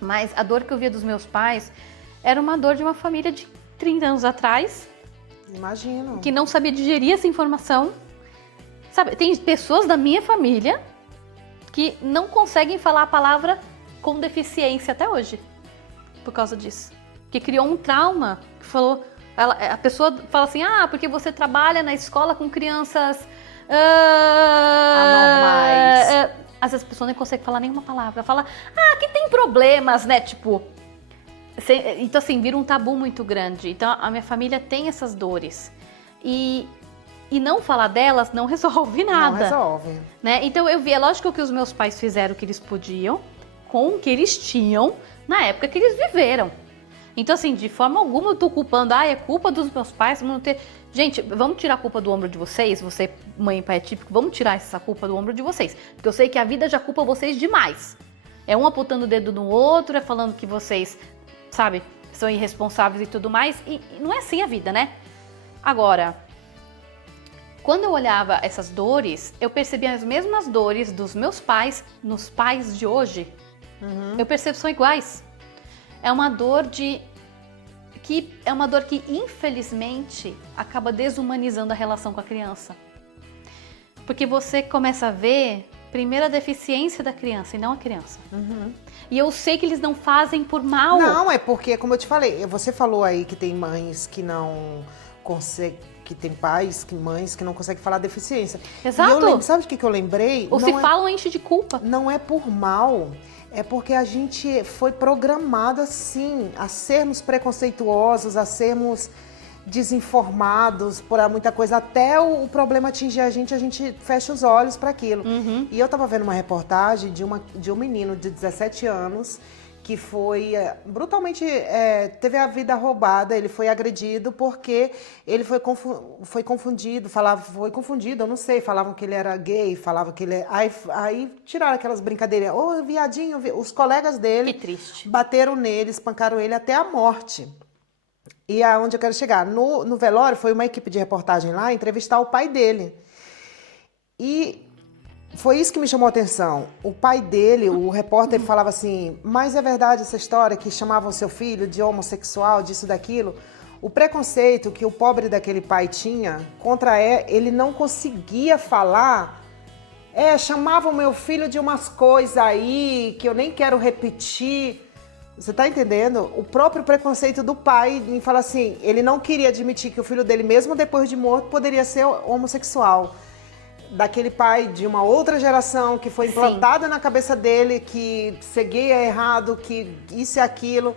Mas a dor que eu via dos meus pais era uma dor de uma família de 30 anos atrás, Imagino. que não sabia digerir essa informação. Sabe, tem pessoas da minha família que não conseguem falar a palavra com deficiência até hoje, por causa disso. Que criou um trauma, que falou... a pessoa fala assim, porque você trabalha na escola com crianças... anormais. Às vezes a pessoa nem consegue falar nenhuma palavra. Fala, que tem problemas, né? Tipo... Então, assim, vira um tabu muito grande. Então, a minha família tem essas dores. E não falar delas não resolve nada. Não resolve. Né? Então, é lógico que os meus pais fizeram o que eles podiam, com o que eles tinham, na época que eles viveram. Então, assim, de forma alguma eu tô culpando, é culpa dos meus pais, não ter... Gente, vamos tirar a culpa do ombro de vocês, você, mãe e pai é típico, vamos tirar essa culpa do ombro de vocês. Porque eu sei que a vida já culpa vocês demais. É um apontando o dedo no outro, é falando que vocês, sabe, são irresponsáveis e tudo mais. E não é assim a vida, né? Agora, quando eu olhava essas dores, eu percebia as mesmas dores dos meus pais nos pais de hoje. Eu percebo que são iguais. É uma dor que infelizmente acaba desumanizando a relação com a criança. Porque você começa a ver primeiro a deficiência da criança e não a criança. E eu sei que eles não fazem por mal. Não, é porque, como eu te falei, você falou aí que tem mães que não conseguem, que tem pais, que mães que não conseguem falar deficiência. Exato. E sabe o que eu lembrei? Ou se falam, enche de culpa. Não é por mal. É porque a gente foi programado assim, a sermos preconceituosos, a sermos desinformados por muita coisa. Até o problema atingir a gente fecha os olhos para aquilo. E eu estava vendo uma reportagem de um menino de 17 anos que foi brutalmente, teve a vida roubada, ele foi agredido porque ele foi confundido, eu não sei, falavam que ele era gay, falavam que ele... Aí tiraram aquelas brincadeiras, viadinho, os colegas dele... Que triste. Bateram nele, espancaram ele até a morte. E aonde eu quero chegar? No velório, foi uma equipe de reportagem lá entrevistar o pai dele. E... foi isso que me chamou a atenção. O pai dele, o repórter, falava assim, mas é verdade essa história que chamavam seu filho de homossexual, disso, daquilo? O preconceito que o pobre daquele pai tinha contra ele não conseguia falar. Chamavam meu filho de umas coisas aí que eu nem quero repetir. Você tá entendendo? O próprio preconceito do pai em falar assim, ele não queria admitir que o filho dele, mesmo depois de morto, poderia ser homossexual. Daquele pai de uma outra geração que foi implantada na cabeça dele que ser gay é errado, que isso e aquilo.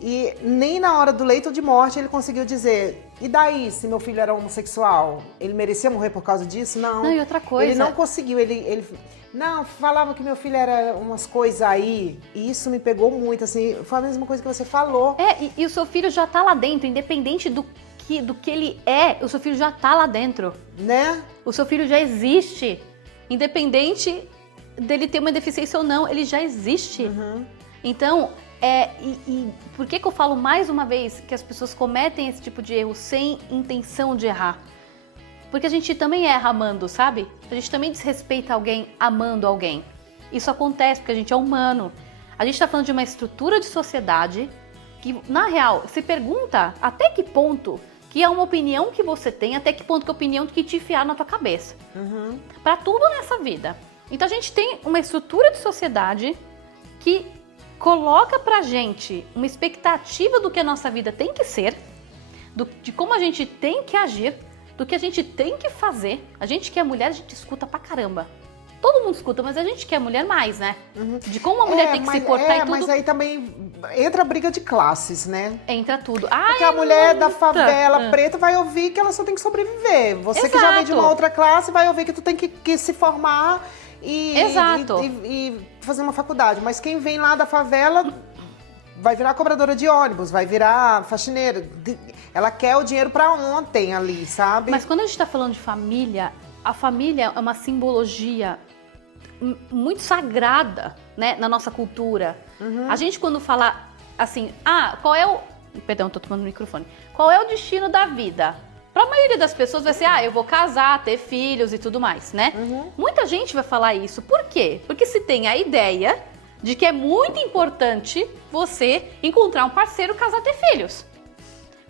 E nem na hora do leito de morte ele conseguiu dizer, e daí se meu filho era homossexual? Ele merecia morrer por causa disso? Não. Não, e outra coisa... Ele não conseguiu, ele não, falava que meu filho era umas coisas aí. E isso me pegou muito, assim, foi a mesma coisa que você falou. E o seu filho já tá lá dentro, independente do que ele é, o seu filho já tá lá dentro. Né? O seu filho já existe. Independente dele ter uma deficiência ou não, ele já existe. Então, por que eu falo mais uma vez que as pessoas cometem esse tipo de erro sem intenção de errar? Porque a gente também erra amando, sabe? A gente também desrespeita alguém amando alguém. Isso acontece porque a gente é humano. A gente tá falando de uma estrutura de sociedade que, na real, se pergunta até que ponto que é uma opinião que você tem, até que ponto que é opinião que te enfiar na tua cabeça. Pra tudo nessa vida. Então a gente tem uma estrutura de sociedade que coloca pra gente uma expectativa do que a nossa vida tem que ser, de como a gente tem que agir, do que a gente tem que fazer. A gente que é mulher, a gente escuta pra caramba. Todo mundo escuta, mas a gente quer mulher mais, né? De como a mulher tem que se portar e tudo. Mas aí também entra a briga de classes, né? Entra tudo. Porque a mulher da favela preta vai ouvir que ela só tem que sobreviver. Você que já vem de uma outra classe vai ouvir que tu tem que se formar e fazer uma faculdade. Mas quem vem lá da favela vai virar cobradora de ônibus, vai virar faxineira. Ela quer o dinheiro pra ontem ali, sabe? Mas quando a gente tá falando de família, a família é uma simbologia muito sagrada, né, na nossa cultura. A gente quando fala assim, qual é o... Perdão, tô tomando o microfone. Qual é o destino da vida? Pra maioria das pessoas vai ser, eu vou casar, ter filhos e tudo mais, né? Muita gente vai falar isso. Por quê? Porque se tem a ideia de que é muito importante você encontrar um parceiro, casar, ter filhos.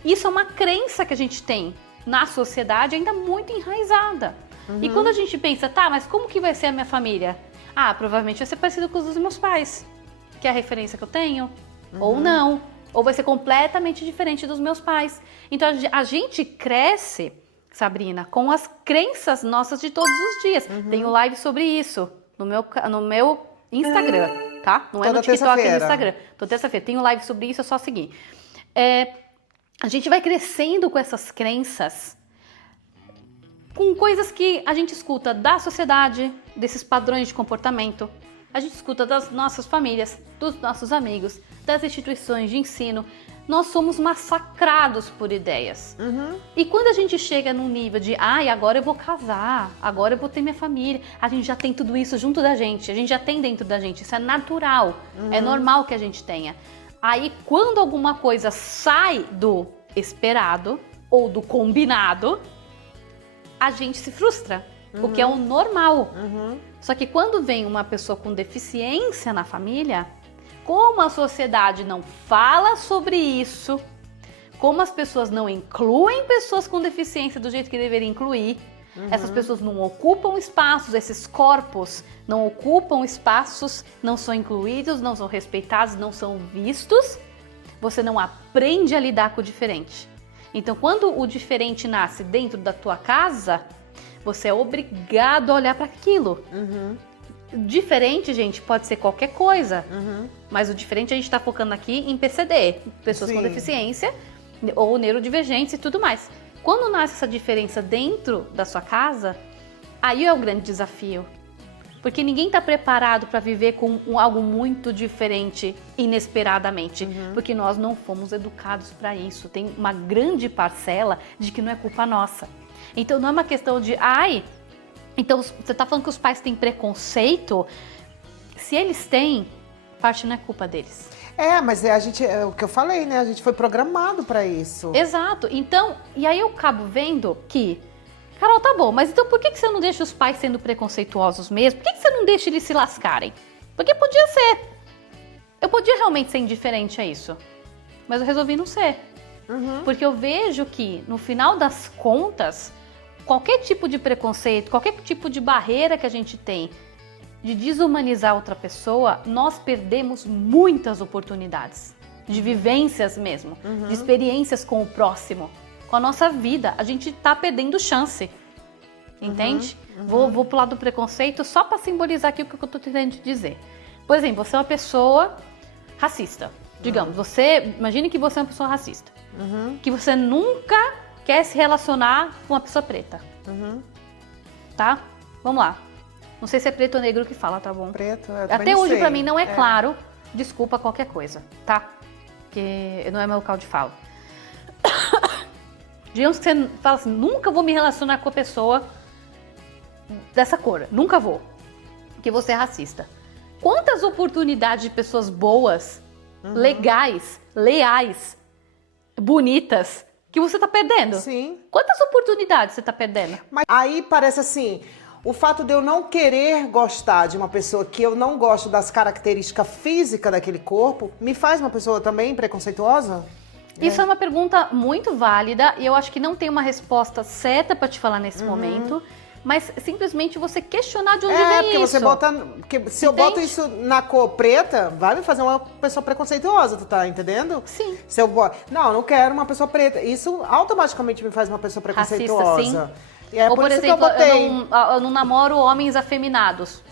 Isso é uma crença que a gente tem. na sociedade ainda muito enraizada. E quando a gente pensa, tá, mas como que vai ser a minha família? Ah, provavelmente vai ser parecido com os dos meus pais, que é a referência que eu tenho, ou não. Ou vai ser completamente diferente dos meus pais. Então a gente cresce, Sabrina, com as crenças nossas de todos os dias. Tenho live sobre isso no meu Instagram, tá? Não é Toda no TikTok, é no terça-feira. Instagram. Toda terça-feira. Tenho live sobre isso, é só seguir. A gente vai crescendo com essas crenças, com coisas que a gente escuta da sociedade, desses padrões de comportamento. A gente escuta das nossas famílias, dos nossos amigos, das instituições de ensino. Nós somos massacrados por ideias. E quando a gente chega num nível de, agora eu vou casar, agora eu vou ter minha família, a gente já tem tudo isso junto da gente, a gente já tem dentro da gente, isso é natural, é normal que a gente tenha. Aí quando alguma coisa sai do esperado ou do combinado, a gente se frustra, o que é o normal. Só que quando vem uma pessoa com deficiência na família, como a sociedade não fala sobre isso, como as pessoas não incluem pessoas com deficiência do jeito que deveria incluir, essas pessoas não ocupam espaços, esses corpos não ocupam espaços, não são incluídos, não são respeitados, não são vistos, você não aprende a lidar com o diferente. Então, quando o diferente nasce dentro da tua casa, você é obrigado a olhar para aquilo. Diferente, gente, pode ser qualquer coisa, mas o diferente a gente está focando aqui em PCD, pessoas com deficiência ou neurodivergentes e tudo mais. Quando nasce essa diferença dentro da sua casa, aí é o grande desafio. Porque ninguém está preparado para viver com algo muito diferente inesperadamente. Porque nós não fomos educados para isso. Tem uma grande parcela de que não é culpa nossa. Então não é uma questão de, então você está falando que os pais têm preconceito? Se eles têm, parte não é culpa deles. Mas é o que eu falei, né? A gente foi programado para isso. Exato. Então, e aí eu acabo vendo que, Carol, tá bom, mas então por que você não deixa os pais sendo preconceituosos mesmo? Por que você não deixa eles se lascarem? Porque podia ser. Eu podia realmente ser indiferente a isso. Mas eu resolvi não ser. Porque eu vejo que, no final das contas, qualquer tipo de preconceito, qualquer tipo de barreira que a gente tem de desumanizar outra pessoa, nós perdemos muitas oportunidades. De vivências mesmo. De experiências com o próximo. Com a nossa vida, a gente tá perdendo chance, entende? Vou pro lado do preconceito só para simbolizar aqui o que eu tô tentando dizer. Por exemplo, você é uma pessoa racista, digamos, imagine que você é uma pessoa racista, que você nunca quer se relacionar com uma pessoa preta, tá? Vamos lá, não sei se é preto ou negro que fala, tá bom? Preto, até hoje pra mim não é claro, desculpa qualquer coisa, tá? Porque não é meu local de fala. Digamos que você fala assim, nunca vou me relacionar com a pessoa dessa cor, nunca vou, porque você é racista. Quantas oportunidades de pessoas boas, legais, leais, bonitas, que você tá perdendo? Sim. Quantas oportunidades você tá perdendo? Mas aí parece assim, o fato de eu não querer gostar de uma pessoa que eu não gosto das características físicas daquele corpo, me faz uma pessoa também preconceituosa? Isso é uma pergunta muito válida e eu acho que não tem uma resposta certa para te falar nesse momento, mas simplesmente você questionar de onde vem porque isso. você bota. Porque se eu boto isso na cor preta, vai me fazer uma pessoa preconceituosa, tu tá entendendo? Sim. Se eu boto. Não, eu não quero uma pessoa preta. Isso automaticamente me faz uma pessoa preconceituosa. Racista, sim. E é Ou, por por isso que exemplo, eu botei. eu não namoro homens afeminados.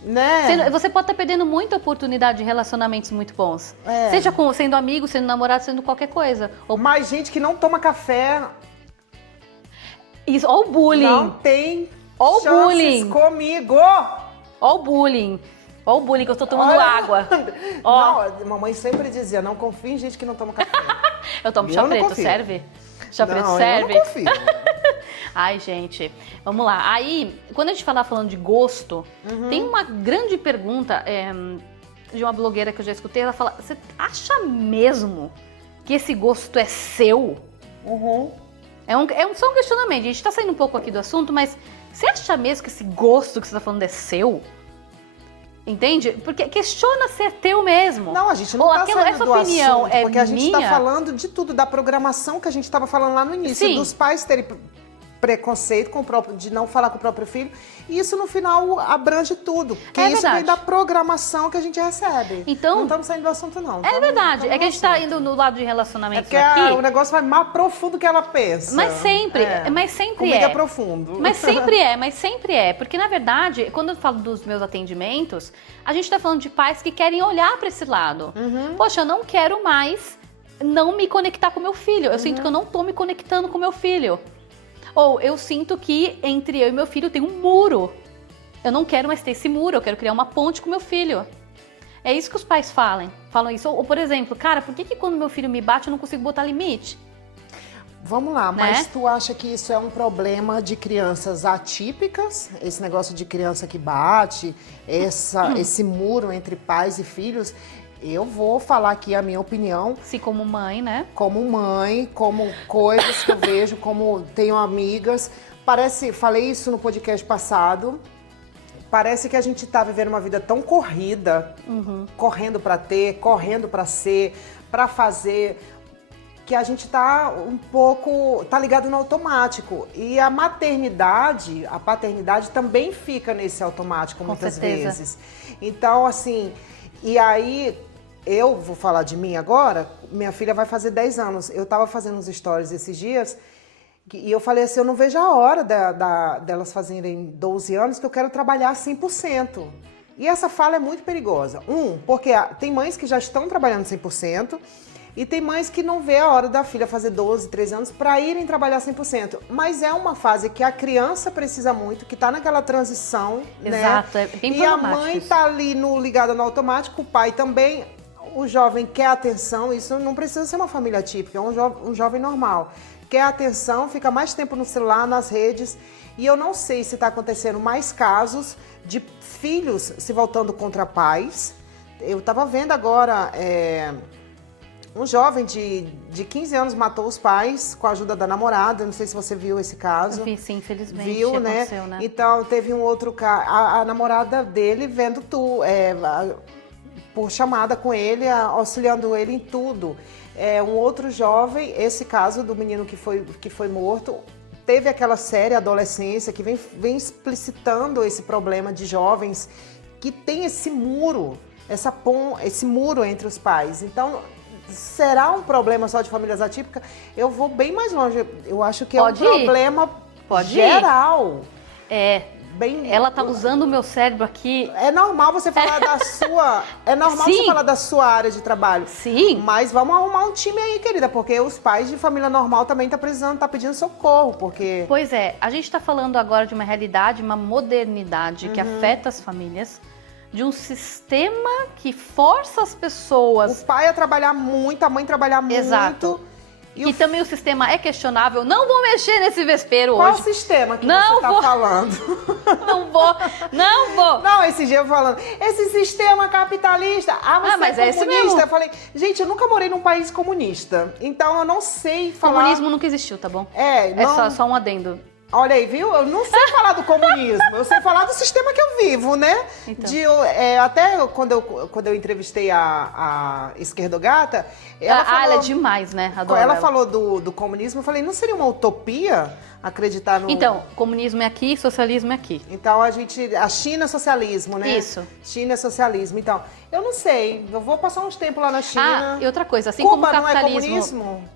Né? Você pode estar perdendo muita oportunidade de relacionamentos muito bons. Seja sendo amigo, sendo namorado, sendo qualquer coisa. Ou Mais gente que não toma café isso, ou o bullying. não tem Ó o chances bullying. comigo. Ó o bullying. Ó o bullying que eu estou tomando Olha. água. Ó, Não, mamãe sempre dizia, não confie em gente que não toma café. eu tomo Eu chá não preto, confio. serve? Chá preto Não, serve? eu não confio. Ai, gente, vamos lá. Aí, quando a gente falando de gosto, tem uma grande pergunta de uma blogueira que eu já escutei. Ela fala, você acha mesmo que esse gosto é seu? Só um questionamento. A gente tá saindo um pouco aqui do assunto, mas você acha mesmo que esse gosto que você tá falando é seu? Entende? Porque questiona se é teu mesmo. Não, a gente não está saindo essa do opinião assunto, é porque a gente está minha. falando de tudo, da programação que a gente estava falando lá no início, Sim. dos pais terem preconceito com o próprio, de não falar com o próprio filho, e isso no final abrange tudo, porque isso verdade. vem da programação que a gente recebe. Então, não estamos saindo do assunto, não. É verdade. É que a gente está assunto. indo no lado de É relacionamentos porque aqui. o negócio vai mais profundo do que ela pensa. Mas sempre Comigo é. é profundo. Mas sempre é. Porque, na verdade, quando eu falo dos meus atendimentos, a gente tá falando de pais que querem olhar para esse lado. Poxa, eu não quero mais não me conectar com meu filho. Eu sinto que eu não tô me conectando com meu filho. Ou eu sinto que entre eu e meu filho tem um muro. Eu não quero mais ter esse muro, eu quero criar uma ponte com meu filho. É isso que os pais falam isso. Ou por exemplo, cara, por que quando meu filho me bate eu não consigo botar limite? Vamos lá, Né? mas tu acha que isso é um problema de crianças atípicas? Esse negócio de criança que bate, esse muro entre pais e filhos? Eu vou falar aqui a minha opinião. Se como mãe, Como mãe, como coisas que eu vejo, como tenho amigas. Falei isso no podcast passado, parece que a gente tá vivendo uma vida tão corrida, correndo para ter, correndo para ser, para fazer, que a gente tá tá ligado no automático. E a maternidade, a paternidade também fica nesse automático muitas vezes. Então, assim, e aí eu vou falar de mim agora, minha filha vai fazer 10 anos. Eu tava fazendo uns stories esses dias e eu falei assim, eu não vejo a hora delas fazerem 12 anos que eu quero trabalhar 100%. E essa fala é muito perigosa. Porque tem mães que já estão trabalhando 100%, e tem mães que não vê a hora da filha fazer 12, 13 anos para irem trabalhar 100%. Mas é uma fase que a criança precisa muito, que está naquela transição, Exato, né? é bem E a problemático mãe isso. está ali ligada no automático, o pai também. O jovem quer atenção, isso não precisa ser uma família típica, é um jovem normal. Quer atenção, fica mais tempo no celular, nas redes. E eu não sei se está acontecendo mais casos de filhos se voltando contra pais. Eu estava vendo agora... Um jovem de 15 anos matou os pais com a ajuda da namorada. Não sei se você viu esse caso. Eu vi, sim, infelizmente. Viu, né? Aconteceu, né? Então, teve um outro caso. A namorada dele vendo por chamada com ele, auxiliando ele em tudo. Um outro jovem, esse caso do menino que foi morto, teve aquela série Adolescência que vem explicitando esse problema de jovens que tem esse muro, esse muro entre os pais. Então, será um problema só de famílias atípicas? Eu vou bem mais longe. Eu acho que Pode é um ir. problema Pode geral. Ela tá usando o meu cérebro aqui. É normal você falar da sua. É normal Sim. você falar da sua área de trabalho. Sim. Mas vamos arrumar um time aí, querida, porque os pais de família normal também tá pedindo socorro, porque. Pois é, a gente tá falando agora de uma realidade, uma modernidade que afeta as famílias, de um sistema que força as pessoas. O pai a trabalhar muito, a mãe trabalhar muito. Exato. E que também o sistema é questionável. Não vou mexer nesse vespeiro Qual hoje. sistema que Não você tá vou. falando? Não vou. Não, esse dia eu falando, esse sistema capitalista, você mas é é esse comunista. mesmo. Eu falei, gente, eu nunca morei num país comunista, então eu não sei falar... Comunismo nunca existiu, tá bom? É, não... É só um adendo. Olha aí, viu? Eu não sei falar do comunismo, eu sei falar do sistema que eu vivo, né? Então. Até quando eu entrevistei a Esquerdogata, ela falou... ela é demais, né? Adoro Ela ela. falou do comunismo, eu falei, não seria uma utopia acreditar no... Então, comunismo é aqui, socialismo é aqui. Então a China é socialismo, né? Isso. China é socialismo. Então, eu não sei, eu vou passar uns tempos lá na China. E outra coisa, assim Cuba como o não é capitalismo comunismo?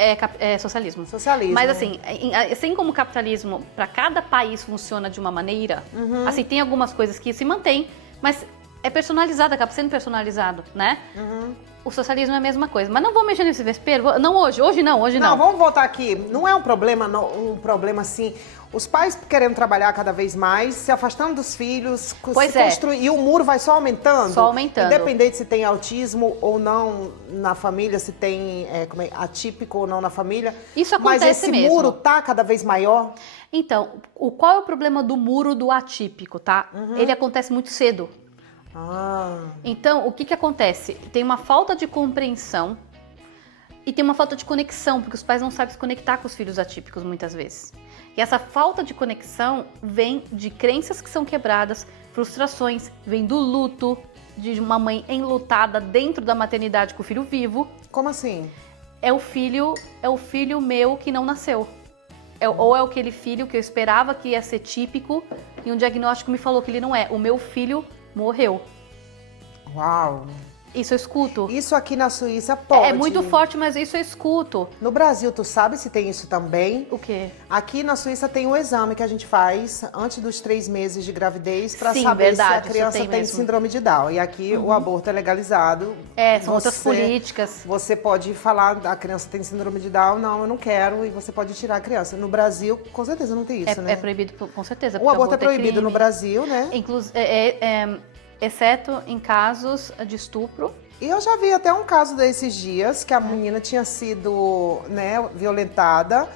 é socialismo. Socialismo. Mas assim como o capitalismo para cada país funciona de uma maneira, assim, tem algumas coisas que se mantêm, mas é personalizado, acaba sendo personalizado, né? O socialismo é a mesma coisa. Mas não vou mexer nesse vespeiro. Não hoje não. Não, vamos voltar aqui. Não é um problema assim. Os pais querendo trabalhar cada vez mais, se afastando dos filhos, e o muro vai só aumentando. Só aumentando. Independente se tem autismo ou não na família, se tem atípico ou não na família. Isso acontece Mas esse mesmo. muro tá cada vez maior. Então, qual é o problema do muro do atípico, tá? Ele acontece muito cedo. Então, o que acontece? Tem uma falta de compreensão e tem uma falta de conexão, porque os pais não sabem se conectar com os filhos atípicos muitas vezes. E essa falta de conexão vem de crenças que são quebradas, frustrações, vem do luto, de uma mãe enlutada dentro da maternidade com o filho vivo. Como assim? É o filho meu que não nasceu. Ou é aquele filho que eu esperava que ia ser típico e um diagnóstico me falou que ele não é. O meu filho morreu. Uau! Isso eu escuto. Isso aqui na Suíça pode. É muito forte, mas isso eu escuto. No Brasil, tu sabe se tem isso também? O quê? Aqui na Suíça tem um exame que a gente faz antes dos 3 meses de gravidez para Sim, saber verdade, se a isso criança tem tem mesmo. síndrome de Down. E aqui o aborto é legalizado. São outras políticas. Você pode falar, a criança tem síndrome de Down, não, eu não quero, e você pode tirar a criança. No Brasil, com certeza não tem isso, né? É proibido, com certeza. O porque aborto é proibido crime. no Brasil, né? Exceto em casos de estupro. E eu já vi até um caso desses dias que a menina tinha sido, né, violentada.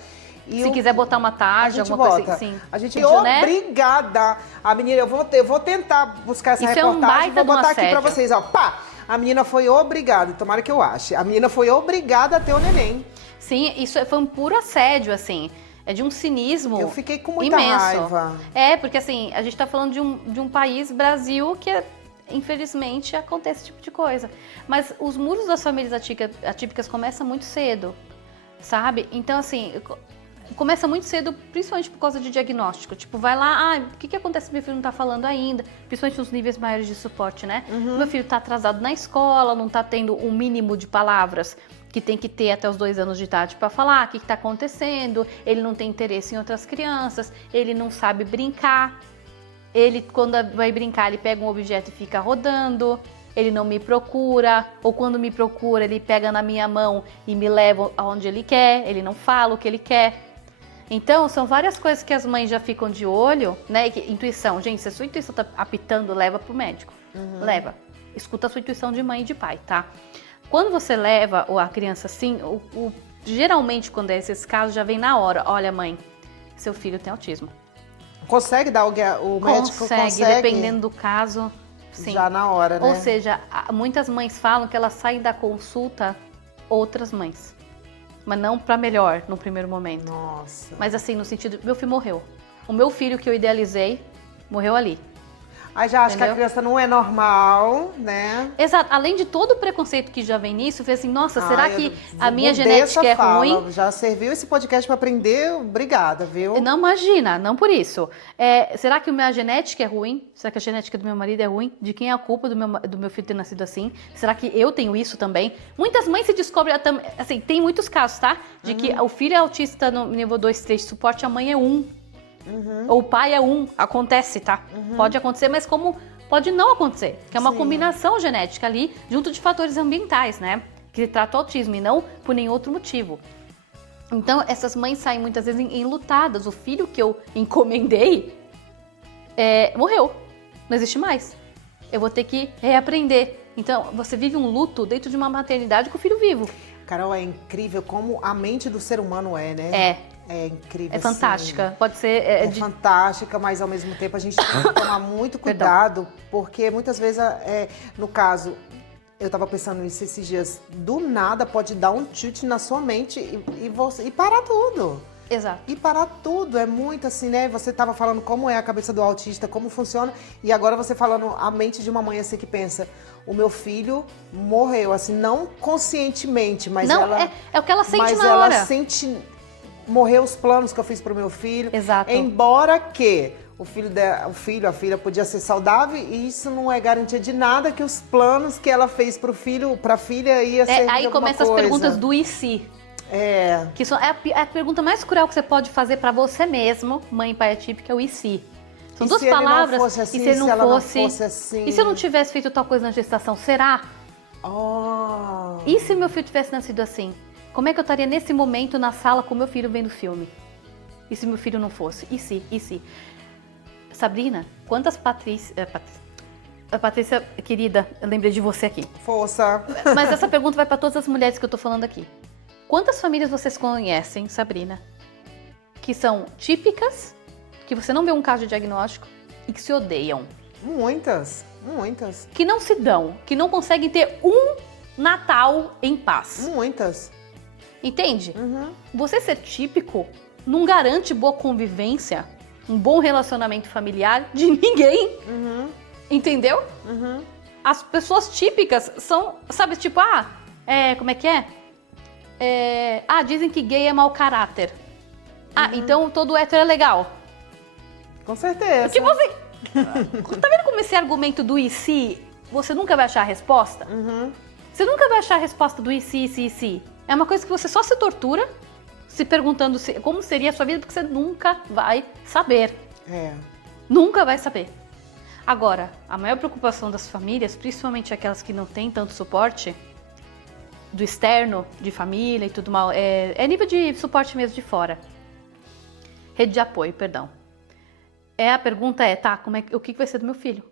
E Se quiser botar uma tarde, alguma coisa assim, sim. A gente Vídeo, né? obrigada. A menina, eu vou tentar buscar essa Isso é um reportagem, baita vou de um botar aqui pra assédio. vocês, ó. Pá! A menina foi obrigada, tomara que eu ache. A menina foi obrigada a ter o neném. Sim, isso foi um puro assédio, assim. É de um cinismo Eu fiquei com muita imenso. raiva. Porque assim, a gente tá falando de um país, Brasil, que infelizmente acontece esse tipo de coisa. Mas os muros das famílias atípicas começam muito cedo, sabe? Então assim, começa muito cedo, principalmente por causa de diagnóstico. Tipo, vai lá, o que acontece se meu filho não tá falando ainda? Principalmente nos níveis maiores de suporte, né? Meu filho tá atrasado na escola, não tá tendo um mínimo de palavras que tem que ter até os 2 anos de idade para falar o que tá acontecendo, ele não tem interesse em outras crianças, ele não sabe brincar. Ele, quando vai brincar, ele pega um objeto e fica rodando, ele não me procura, ou quando me procura, ele pega na minha mão e me leva aonde ele quer, ele não fala o que ele quer. Então, são várias coisas que as mães já ficam de olho, né? Intuição, gente, se a sua intuição tá apitando, leva pro médico. Leva. Escuta a sua intuição de mãe e de pai, tá? Quando você leva a criança assim, geralmente quando é esses casos, já vem na hora. Olha, mãe, seu filho tem autismo. Consegue dar o médico? Consegue, dependendo do caso, sim. Já na hora, né? Ou seja, muitas mães falam que elas saem da consulta outras mães. Mas não pra melhor no primeiro momento. Nossa. Mas assim, no sentido, meu filho morreu. O meu filho que eu idealizei morreu ali. Aí já acho que a Entendeu? criança não é normal, né? Exato. Além de todo o preconceito que já vem nisso, eu falei assim, nossa, será que a minha mudei genética essa é fala. ruim? Já serviu esse podcast para aprender? Obrigada, viu? Não, imagina, não por isso. Será que a minha genética é ruim? Será que a genética do meu marido é ruim? De quem é a culpa do meu filho ter nascido assim? Será que eu tenho isso também? Muitas mães se descobrem, assim, tem muitos casos, tá? De que o filho é autista no nível 2, 3 de suporte, a mãe é 1. Ou o pai é 1. Acontece, tá? Pode acontecer, mas como pode não acontecer. Que é uma Sim. combinação genética ali, junto de fatores ambientais, né? Que trata o autismo e não por nenhum outro motivo. Então, essas mães saem muitas vezes enlutadas. O filho que eu encomendei morreu. Não existe mais. Eu vou ter que reaprender. Então, você vive um luto dentro de uma maternidade com o filho vivo. Carol, é incrível como a mente do ser humano é, né? É incrível. É fantástica. Assim. Pode ser... fantástica, mas ao mesmo tempo a gente tem que tomar muito cuidado, porque muitas vezes, no caso, eu tava pensando nisso esses dias, do nada pode dar um chute na sua mente e parar tudo. Exato. E parar tudo, é muito assim, né? Você tava falando como é a cabeça do autista, como funciona, e agora você falando a mente de uma mãe assim que pensa, o meu filho morreu, assim, não conscientemente, mas não, ela... é o que ela sente mas na ela hora. sente... Morreu os planos que eu fiz pro meu filho. Exato. Embora que a filha podia ser saudável e isso não é garantia de nada que os planos que ela fez pro filho, pra filha ia ser Aí começam as perguntas do e se. Que é a pergunta mais cruel que você pode fazer pra você mesmo, mãe e pai atípica, é o e se. São duas palavras. Não fosse assim, e se ele não fosse assim? E se eu não tivesse feito tal coisa na gestação, será? E se meu filho tivesse nascido assim? Como é que eu estaria nesse momento na sala com meu filho vendo filme? E se meu filho não fosse? E se? E se? Sabrina, quantas Patrícia, querida, eu lembrei de você aqui. Força! Mas essa pergunta vai para todas as mulheres que eu tô falando aqui. Quantas famílias vocês conhecem, Sabrina, que são típicas, que você não vê um caso de diagnóstico e que se odeiam? Muitas, muitas. Que não se dão, que não conseguem ter um Natal em paz. Muitas. Entende? Você ser típico não garante boa convivência um bom relacionamento familiar de ninguém. Entendeu? As pessoas típicas são, sabe, tipo, como é que é? Dizem que gay é mau caráter. Então todo hétero é legal. Com certeza. Tipo assim, tá vendo como esse argumento do e se, você nunca vai achar a resposta? Você nunca vai achar a resposta do e se. É uma coisa que você só se tortura, se perguntando como seria a sua vida, porque você nunca vai saber. Nunca vai saber. Agora, a maior preocupação das famílias, principalmente aquelas que não têm tanto suporte do externo, de família e tudo mal, é nível de suporte mesmo de fora. Rede de apoio, perdão. A pergunta o que vai ser do meu filho?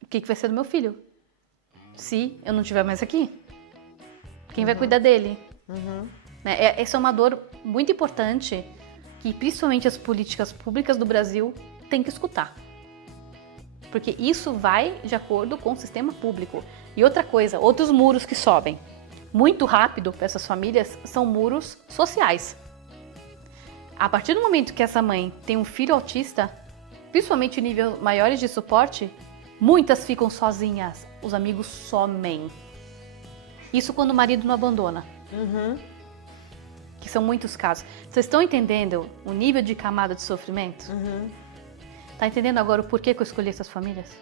O que vai ser do meu filho? Se eu não estiver mais aqui? Quem vai cuidar dele? Essa é uma dor muito importante que principalmente as políticas públicas do Brasil têm que escutar. Porque isso vai de acordo com o sistema público. E outra coisa, outros muros que sobem muito rápido para essas famílias são muros sociais. A partir do momento que essa mãe tem um filho autista, principalmente em níveis maiores de suporte, muitas ficam sozinhas, os amigos somem. Isso quando o marido não abandona. Que são muitos casos. Vocês estão entendendo o nível de camada de sofrimento? Tá entendendo agora o porquê que eu escolhi essas famílias?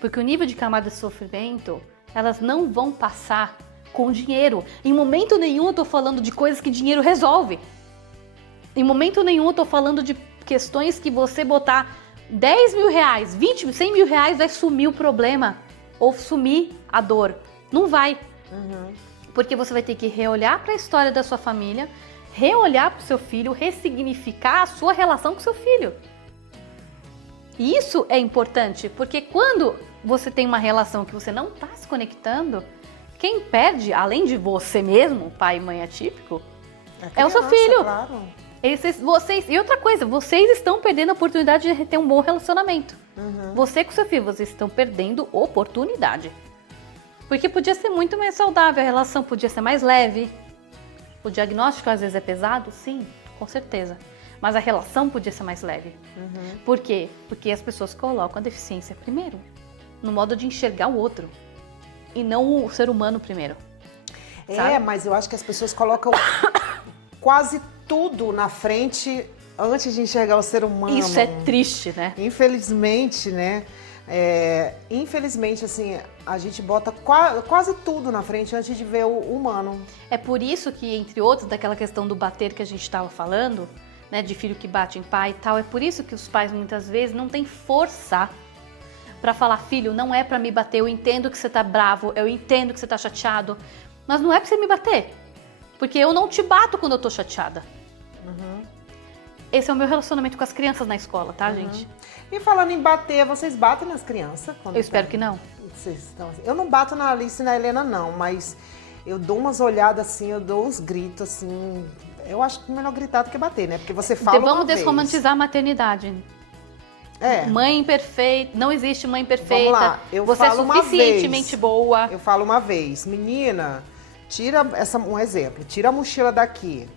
Porque o nível de camada de sofrimento, elas não vão passar com dinheiro. Em momento nenhum eu tô falando de coisas que dinheiro resolve. Em momento nenhum eu tô falando de questões que você botar 10 mil reais, 20, 100 mil reais vai sumir o problema. Ou sumir a dor. Não vai. Porque você vai ter que reolhar para a história da sua família, reolhar para o seu filho, ressignificar a sua relação com o seu filho. E isso é importante, porque quando você tem uma relação que você não está se conectando, quem perde, além de você mesmo, pai e mãe atípico, é o seu filho. Claro. E outra coisa, vocês estão perdendo a oportunidade de ter um bom relacionamento. Você com seu filho, vocês estão perdendo oportunidade. Porque podia ser muito mais saudável, a relação podia ser mais leve. O diagnóstico às vezes é pesado, sim, com certeza. Mas a relação podia ser mais leve. Por quê? Porque as pessoas colocam a deficiência primeiro, no modo de enxergar o outro, e não o ser humano primeiro. Sabe? Mas eu acho que as pessoas colocam quase tudo na frente antes de enxergar o ser humano. Isso é triste, né? Infelizmente, né? Infelizmente, assim, a gente bota quase tudo na frente antes de ver o humano. É por isso que, entre outros, daquela questão do bater que a gente estava falando, né, de filho que bate em pai e tal, é por isso que os pais muitas vezes não têm força para falar, filho, não é para me bater, eu entendo que você tá bravo, eu entendo que você tá chateado, mas não é para você me bater, porque eu não te bato quando eu tô chateada. Esse é o meu relacionamento com as crianças na escola, tá, gente? E falando em bater, vocês batem nas crianças? Eu espero que não. Eu não bato na Alice e na Helena, não, mas eu dou umas olhadas assim, eu dou uns gritos assim. Eu acho que é melhor gritar do que bater, né? Porque você fala uma Vamos vez. desromantizar a maternidade. Mãe perfeita, não existe mãe perfeita. Vamos lá, você é suficientemente boa. Eu falo uma vez, menina, tira um exemplo, tira a mochila daqui.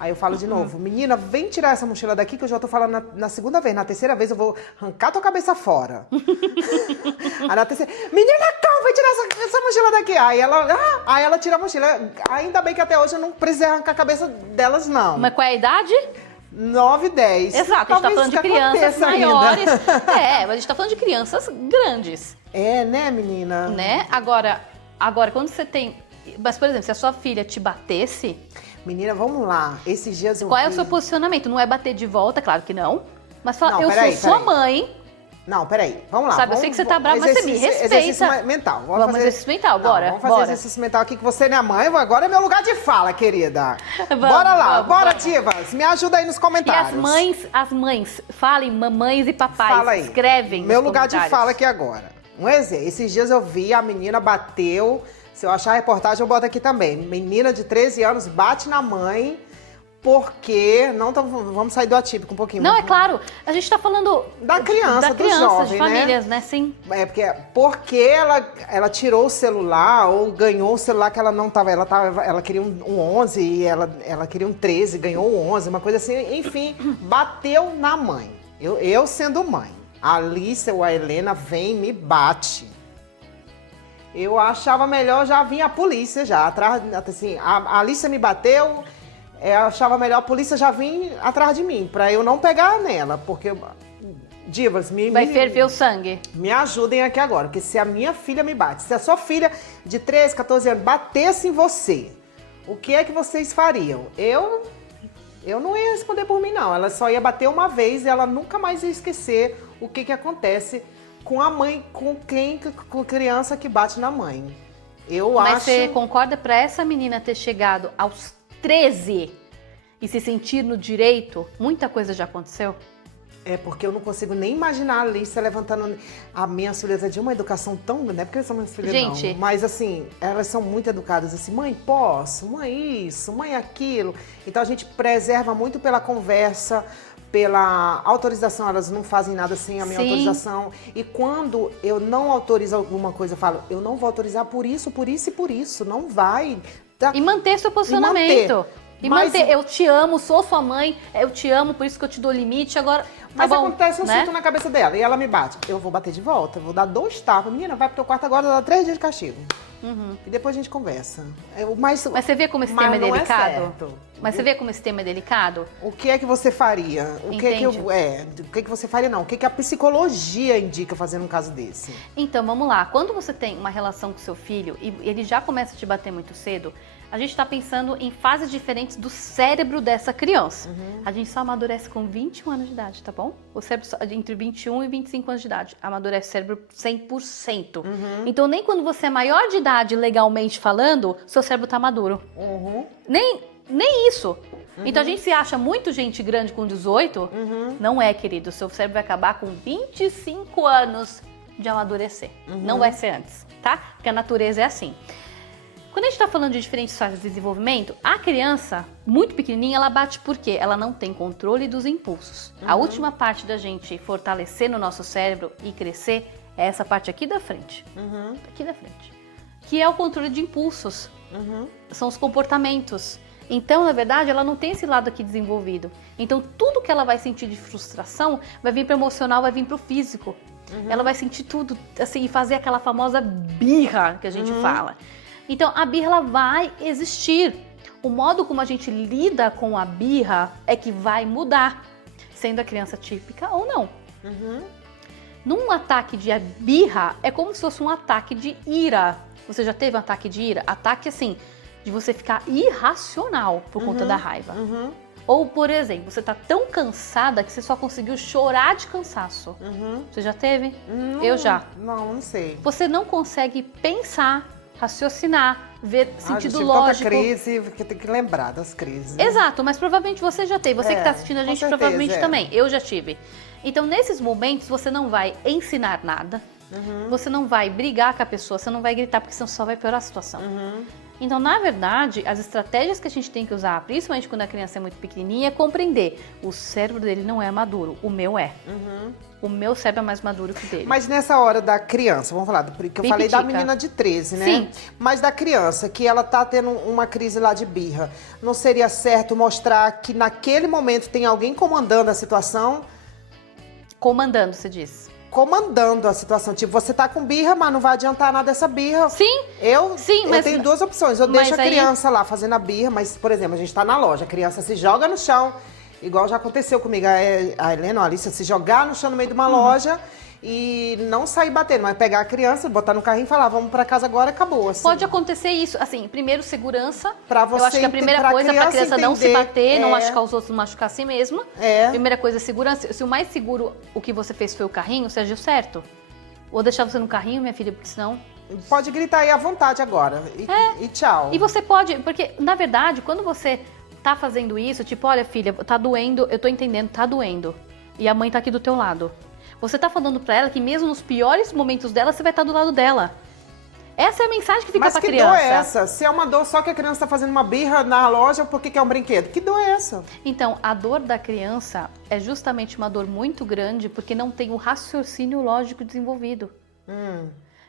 Aí eu falo de novo, menina, vem tirar essa mochila daqui que eu já tô falando na segunda vez. Na terceira vez eu vou arrancar tua cabeça fora. Aí na terceira, menina, calma, vem tirar essa mochila daqui. Aí ela tira a mochila. Ainda bem que até hoje eu não precisei arrancar a cabeça delas, não. Mas qual é a idade? 9, 10. Exato, a gente tá falando de crianças maiores. Mas a gente tá falando de crianças grandes. Né, menina? Né? Agora, quando você tem... Mas, por exemplo, se a sua filha te batesse... Menina, vamos lá. Esses dias eu Qual é o seu posicionamento? Não é bater de volta, claro que não. Mas falar, eu sou sua mãe. Não, peraí. Vamos lá. Sabe, eu sei que você tá brava, mas você me respeita. Exercício mental. Vamos fazer exercício mental, bora. Vamos fazer exercício mental aqui, que você é minha mãe. Agora é meu lugar de fala, querida. Bora lá. Bora, divas. Me ajuda aí nos comentários. E as mães, falem mamães e papais. Fala aí. Escrevem meu lugar de fala aqui agora. Um exemplo. Esses dias eu vi, a menina bateu. Se eu achar a reportagem, eu boto aqui também. Menina de 13 anos bate na mãe porque... vamos sair do atípico um pouquinho. Não, é claro. A gente tá falando... Da criança, do jovem, de famílias, né? Sim. Porque ela tirou o celular ou ganhou o celular que ela não tava... Ela queria um 11 e ela queria um 13, ganhou um 11, uma coisa assim. Enfim, bateu na mãe. Eu sendo mãe. A Alice ou a Helena vem e me bate. Eu achava melhor já vir a polícia já. Atrás, assim, a Alice me bateu... Eu achava melhor a polícia já vir atrás de mim, pra eu não pegar nela, porque... Divas, vai ferver o sangue. Me ajudem aqui agora, porque se a minha filha me bate, se a sua filha de 13, 14 anos batesse em você, o que é que vocês fariam? Eu não ia responder por mim, não. Ela só ia bater uma vez e ela nunca mais ia esquecer o que acontece com a mãe, com criança que bate na mãe. Mas você concorda pra essa menina ter chegado aos 13 e se sentir no direito, muita coisa já aconteceu? É porque eu não consigo nem imaginar a Alice levantando a minha filha de uma educação tão... Não é porque eles são minhas filhas, gente, não. Mas assim, elas são muito educadas. Assim, mãe, posso? Mãe, isso? Mãe, aquilo. Então a gente preserva muito pela conversa, pela autorização. Elas não fazem nada sem a minha autorização. E quando eu não autorizo alguma coisa, eu falo, eu não vou autorizar por isso, por isso e por isso. Não vai... Tá? E manter seu posicionamento. Eu te amo, sou sua mãe, eu te amo, por isso que eu te dou limite, agora... Mas acontece um susto na cabeça dela e ela me bate. Eu vou bater de volta, vou dar 2 tapas. Menina, vai pro teu quarto agora, dá 3 dias de castigo. E depois a gente conversa. Mas você vê como esse tema é delicado? Certo. Mas você vê como esse tema é delicado? O que é que você faria? O que você faria não? O que a psicologia indica fazer num caso desse? Então, vamos lá. Quando você tem uma relação com seu filho e ele já começa a te bater muito cedo, a gente está pensando em fases diferentes do cérebro dessa criança. A gente só amadurece com 21 anos de idade, tá bom? O cérebro entre 21 e 25 anos de idade amadurece o cérebro 100%. Então, nem quando você é maior de idade, legalmente falando, seu cérebro tá maduro. Nem isso. Então a gente se acha muito gente grande com 18, não é, querido. O seu cérebro vai acabar com 25 anos de amadurecer. Não vai ser antes, tá? Porque a natureza é assim. Quando a gente tá falando de diferentes fases de desenvolvimento, a criança, muito pequenininha, ela bate por quê? Ela não tem controle dos impulsos. A última parte da gente fortalecer no nosso cérebro e crescer é essa parte aqui da frente. Aqui da frente. Que é o controle de impulsos. São os comportamentos. Então, na verdade, ela não tem esse lado aqui desenvolvido. Então, tudo que ela vai sentir de frustração vai vir para o emocional, vai vir para o físico. Ela vai sentir tudo, assim, e fazer aquela famosa birra que a gente fala. Então, a birra ela vai existir. O modo como a gente lida com a birra é que vai mudar, sendo a criança típica ou não. Num ataque de birra, é como se fosse um ataque de ira. Você já teve um ataque de ira? Ataque, assim, de você ficar irracional por conta da raiva. Ou, por exemplo, você tá tão cansada que você só conseguiu chorar de cansaço. Você já teve? Eu já. Não sei. Você não consegue pensar, raciocinar, ver sentido lógico. Tanta crise, porque tem que lembrar das crises. Né? Exato, mas provavelmente você já teve. Você que tá assistindo a gente provavelmente também. Eu já tive. Então, nesses momentos, você não vai ensinar nada. Você não vai brigar com a pessoa, você não vai gritar, porque senão só vai piorar a situação. Então, na verdade, as estratégias que a gente tem que usar, principalmente quando a criança é muito pequenininha, é compreender. O cérebro dele não é maduro, o meu é. O meu cérebro é mais maduro que o dele. Mas nessa hora da criança, vamos falar, porque eu falei da menina de 13, né? Sim. Mas da criança, que ela tá tendo uma crise lá de birra, não seria certo mostrar que naquele momento tem alguém comandando a situação? Comandando, você diz. Comandando a situação. Tipo, você tá com birra, mas não vai adiantar nada essa birra. Sim. Eu tenho 2 opções. Eu deixo a criança lá fazendo a birra, mas, por exemplo, a gente tá na loja, a criança se joga no chão, igual já aconteceu comigo, a Helena, a Alice, se jogar no chão no meio de uma loja e não sair batendo, mas pegar a criança, botar no carrinho e falar, vamos pra casa agora, acabou. Assim. Pode acontecer isso, assim, primeiro segurança. Pra você eu acho que a primeira coisa pra criança não se bater, não machucar os outros, não machucar a si mesma. Primeira coisa é segurança. Se o mais seguro, o que você fez foi o carrinho, você agiu certo. Ou deixar você no carrinho, minha filha, porque senão... Pode gritar aí à vontade agora. E tchau. E você pode, porque, na verdade, quando você tá fazendo isso, tipo, olha, filha, tá doendo, eu tô entendendo, tá doendo. E a mãe tá aqui do teu lado. Você tá falando pra ela que mesmo nos piores momentos dela, você vai estar do lado dela. Essa é a mensagem que fica pra Mas que criança. dor é essa? Se é uma dor só que a criança tá fazendo uma birra na loja, por que que é um brinquedo? Que dor é essa? Então, a dor da criança é justamente uma dor muito grande porque não tem o raciocínio lógico desenvolvido.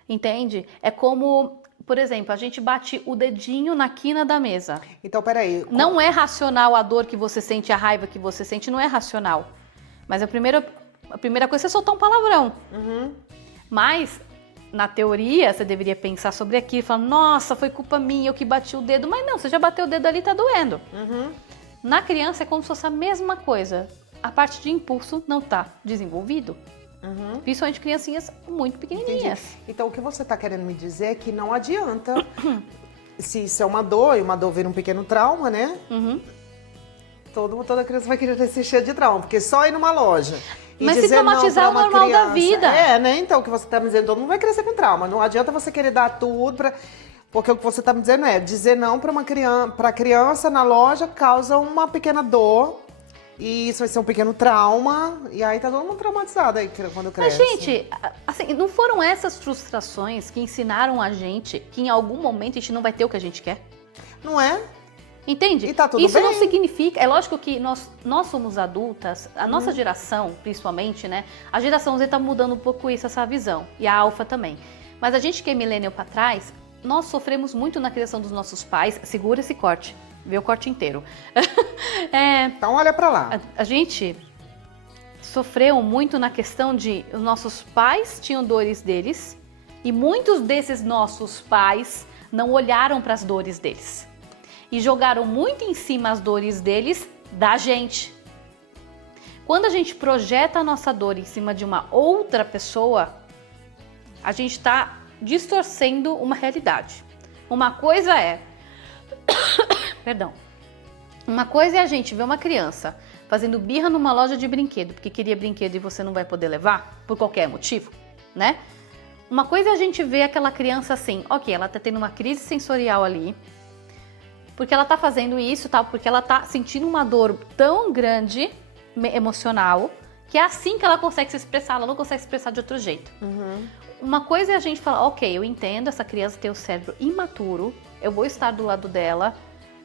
Entende? É como, por exemplo, a gente bate o dedinho na quina da mesa. Então, peraí. Não é racional a dor que você sente, a raiva que você sente, não é racional. Mas a primeira coisa é soltar um palavrão. Mas, na teoria, você deveria pensar sobre aquilo e falar, nossa, foi culpa minha, eu que bati o dedo. Mas não, você já bateu o dedo ali, tá doendo. Na criança é como se fosse a mesma coisa. A parte de impulso não tá desenvolvido. Principalmente criancinhas muito pequenininhas. Entendi. Então, o que você tá querendo me dizer é que não adianta, se isso é uma dor, e uma dor vira um pequeno trauma, né? Toda criança vai querer ser cheia de trauma, porque só ir numa loja e Mas se dizer não traumatizar pra é o uma normal da criança... vida. É, né? Então, o que você tá me dizendo, todo mundo vai crescer com trauma. Não adianta você querer dar tudo pra... Porque o que você tá me dizendo é, dizer não pra uma criança na loja causa uma pequena dor, e isso vai ser um pequeno trauma, e aí tá todo mundo traumatizado aí quando cresce. Mas, gente, assim, não foram essas frustrações que ensinaram a gente que em algum momento a gente não vai ter o que a gente quer? Não é? Entende? E tá tudo Isso bem. não significa... É lógico que nós somos adultas, a nossa geração, principalmente, né? A geração Z tá mudando um pouco isso, essa visão. E a Alpha também. Mas a gente que é millennial pra trás, nós sofremos muito na criação dos nossos pais. Segura esse corte. Vê o corte inteiro. Então olha pra lá. A gente sofreu muito na questão de os nossos pais tinham dores deles e muitos desses nossos pais não olharam para as dores deles e jogaram muito em cima as dores deles da gente. Quando a gente projeta a nossa dor em cima de uma outra pessoa, a gente está distorcendo uma realidade. Uma coisa é Perdão. Uma coisa é a gente ver uma criança fazendo birra numa loja de brinquedo porque queria brinquedo e você não vai poder levar por qualquer motivo, né? Uma coisa é a gente ver aquela criança assim, ok, ela tá tendo uma crise sensorial ali, porque ela tá fazendo isso, tal, porque ela tá sentindo uma dor tão grande, emocional, que é assim que ela consegue se expressar, ela não consegue se expressar de outro jeito. Uma coisa é a gente falar, ok, eu entendo, essa criança tem o cérebro imaturo, eu vou estar do lado dela,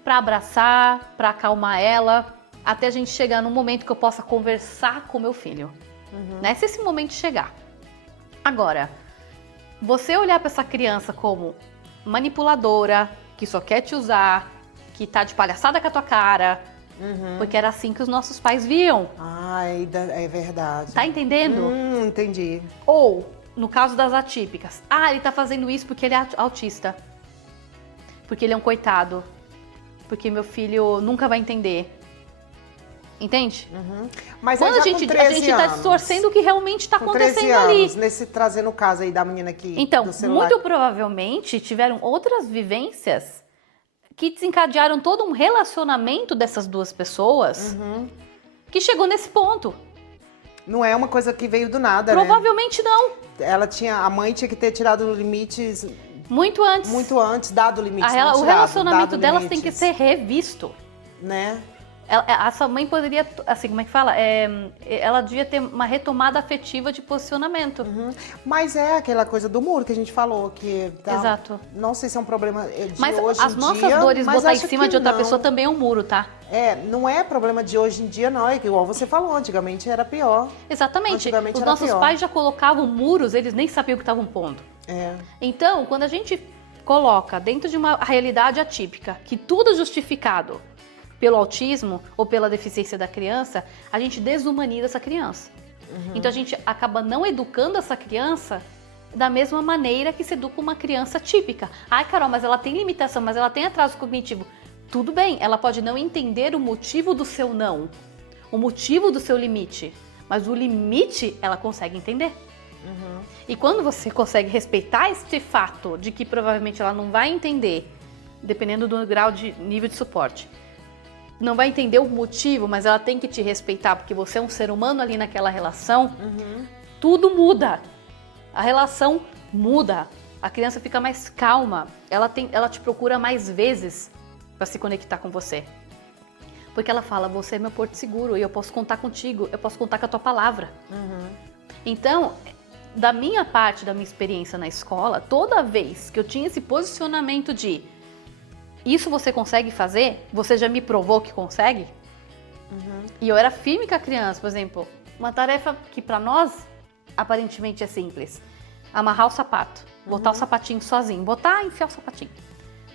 para abraçar, para acalmar ela, até a gente chegar num momento que eu possa conversar com meu filho. Né? Se esse momento chegar. Agora, você olhar para essa criança como manipuladora, que só quer te usar, que tá de palhaçada com a tua cara, porque era assim que os nossos pais viam. Ai, é verdade. Tá entendendo? Entendi. Ou, no caso das atípicas, ele tá fazendo isso porque ele é autista. Porque ele é um coitado. Porque meu filho nunca vai entender. Entende? Mas Quando aí a já com gente 13 tá anos, distorcendo o que realmente tá com 13 acontecendo ali. anos, nesse trazendo o caso aí da menina aqui Então, do celular. muito provavelmente tiveram outras vivências que desencadearam todo um relacionamento dessas duas pessoas que chegou nesse ponto. Não é uma coisa que veio do nada, Provavelmente não. né? A mãe tinha que ter tirado limites Muito antes. muito antes, dado limites. O relacionamento delas tem que ser revisto. Né? Essa mãe poderia, assim, como é que fala? Ela devia ter uma retomada afetiva de posicionamento. Mas é aquela coisa do muro que a gente falou, que... Exato. Não sei se é um problema de Mas hoje as em nossas dia, dores mas botar em acho cima que de outra não. pessoa também é um muro, tá? Não é problema de hoje em dia, não. É igual você falou, antigamente era pior. Exatamente. Antigamente Os era nossos pior. pais já colocavam muros, eles nem sabiam o que estavam pondo. Então, quando a gente coloca dentro de uma realidade atípica, que tudo é justificado pelo autismo ou pela deficiência da criança, a gente desumaniza essa criança. Então a gente acaba não educando essa criança da mesma maneira que se educa uma criança típica. Ai, Carol, mas ela tem limitação, mas ela tem atraso cognitivo. Tudo bem, ela pode não entender o motivo do seu não, o motivo do seu limite, mas o limite ela consegue entender. E quando você consegue respeitar esse fato de que provavelmente ela não vai entender, dependendo do grau de nível de suporte, não vai entender o motivo, mas ela tem que te respeitar porque você é um ser humano ali naquela relação, tudo muda. A relação muda. A criança fica mais calma. Ela te procura mais vezes para se conectar com você. Porque ela fala, você é meu porto seguro e eu posso contar contigo, eu posso contar com a tua palavra. Então, da minha parte, da minha experiência na escola, toda vez que eu tinha esse posicionamento de isso você consegue fazer, você já me provou que consegue, e eu era firme com a criança, por exemplo, uma tarefa que pra nós aparentemente é simples, amarrar o sapato, botar o sapatinho sozinho, enfiar o sapatinho,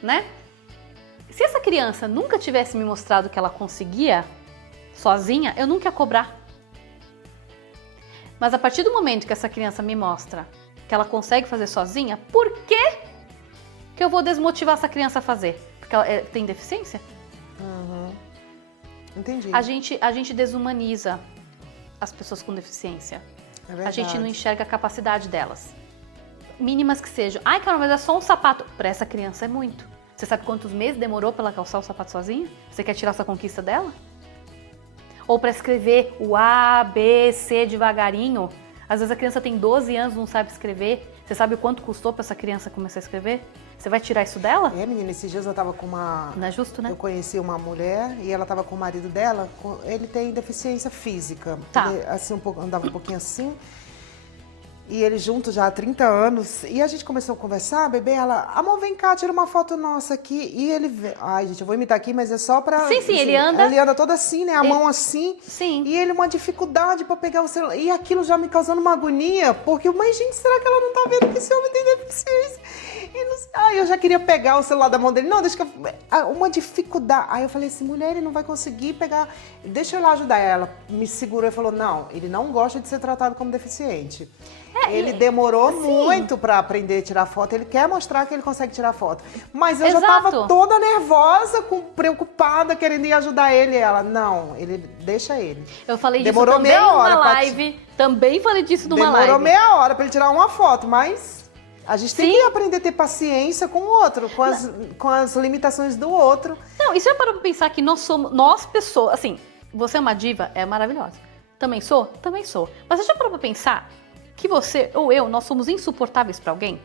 né? Se essa criança nunca tivesse me mostrado que ela conseguia sozinha, eu nunca ia cobrar. Mas a partir do momento que essa criança me mostra que ela consegue fazer sozinha, por que eu vou desmotivar essa criança a fazer? Porque ela tem deficiência? Entendi. A gente desumaniza as pessoas com deficiência. É verdade. A gente não enxerga a capacidade delas. Mínimas que sejam. Ai, Carol, mas é só um sapato. Para essa criança é muito. Você sabe quantos meses demorou para ela calçar o sapato sozinha? Você quer tirar essa conquista dela? Ou para escrever o A, B, C devagarinho. Às vezes a criança tem 12 anos e não sabe escrever. Você sabe o quanto custou para essa criança começar a escrever? Você vai tirar isso dela? Menina, esses dias eu tava com uma... Não é justo, né? Eu conheci uma mulher e ela tava com o marido dela, ele tem deficiência física. Tá. Ele, assim, andava um pouquinho assim. E eles juntos já há 30 anos. E a gente começou a conversar, bebê, ela... Amor, vem cá, tira uma foto nossa aqui. E ele... Ai, gente, eu vou imitar aqui, mas é só pra... Sim, assim, ele anda... Ele anda todo assim, né? A mão assim. Sim. E ele uma dificuldade pra pegar o celular. E aquilo já me causando uma agonia. Porque, mas gente, será que ela não tá vendo que esse homem tem deficiência? E não... Ai, eu já queria pegar o celular da mão dele. Não, deixa que eu... Uma dificuldade. Aí eu falei assim, mulher, ele não vai conseguir pegar... Deixa eu ir lá ajudar ela. Me segurou e falou, não, ele não gosta de ser tratado como deficiente. Ele demorou muito para aprender a tirar foto. Ele quer mostrar que ele consegue tirar foto. Mas eu já tava toda nervosa, preocupada, querendo ir ajudar ele. E ela, não, ele deixa ele. Eu falei disso demorou também meia hora numa live. Também falei disso numa live. Demorou meia hora para ele tirar uma foto, mas a gente tem que aprender a ter paciência com o outro, com as limitações do outro. Não, e você já parou pra pensar que nós pessoas, assim, você é uma diva, é maravilhosa. Também sou? Também sou. Mas você já parou pra pensar que você ou eu, nós somos insuportáveis pra alguém?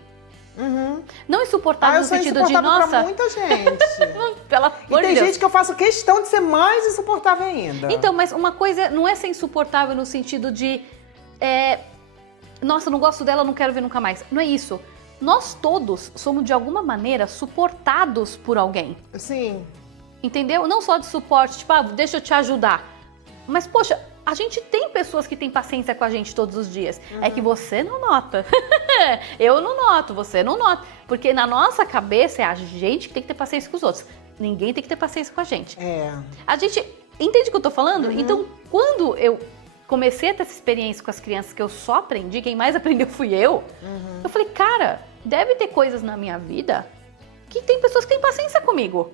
Não insuportável no sentido de, nossa... pra muita gente. Pelo amor de Deus. E tem gente que eu faço questão de ser mais insuportável ainda. Então, mas uma coisa não é ser insuportável no sentido de... nossa, não gosto dela, não quero ver nunca mais. Não é isso. Nós todos somos, de alguma maneira, suportados por alguém. Sim. Entendeu? Não só de suporte, tipo, deixa eu te ajudar. Mas, poxa... A gente tem pessoas que têm paciência com a gente todos os dias. É que você não nota. Eu não noto, você não nota. Porque na nossa cabeça é a gente que tem que ter paciência com os outros. Ninguém tem que ter paciência com a gente. A gente... Entende o que eu tô falando? Então, quando eu comecei a ter essa experiência com as crianças que eu só aprendi, quem mais aprendeu fui eu. Eu falei, cara, deve ter coisas na minha vida que tem pessoas que têm paciência comigo.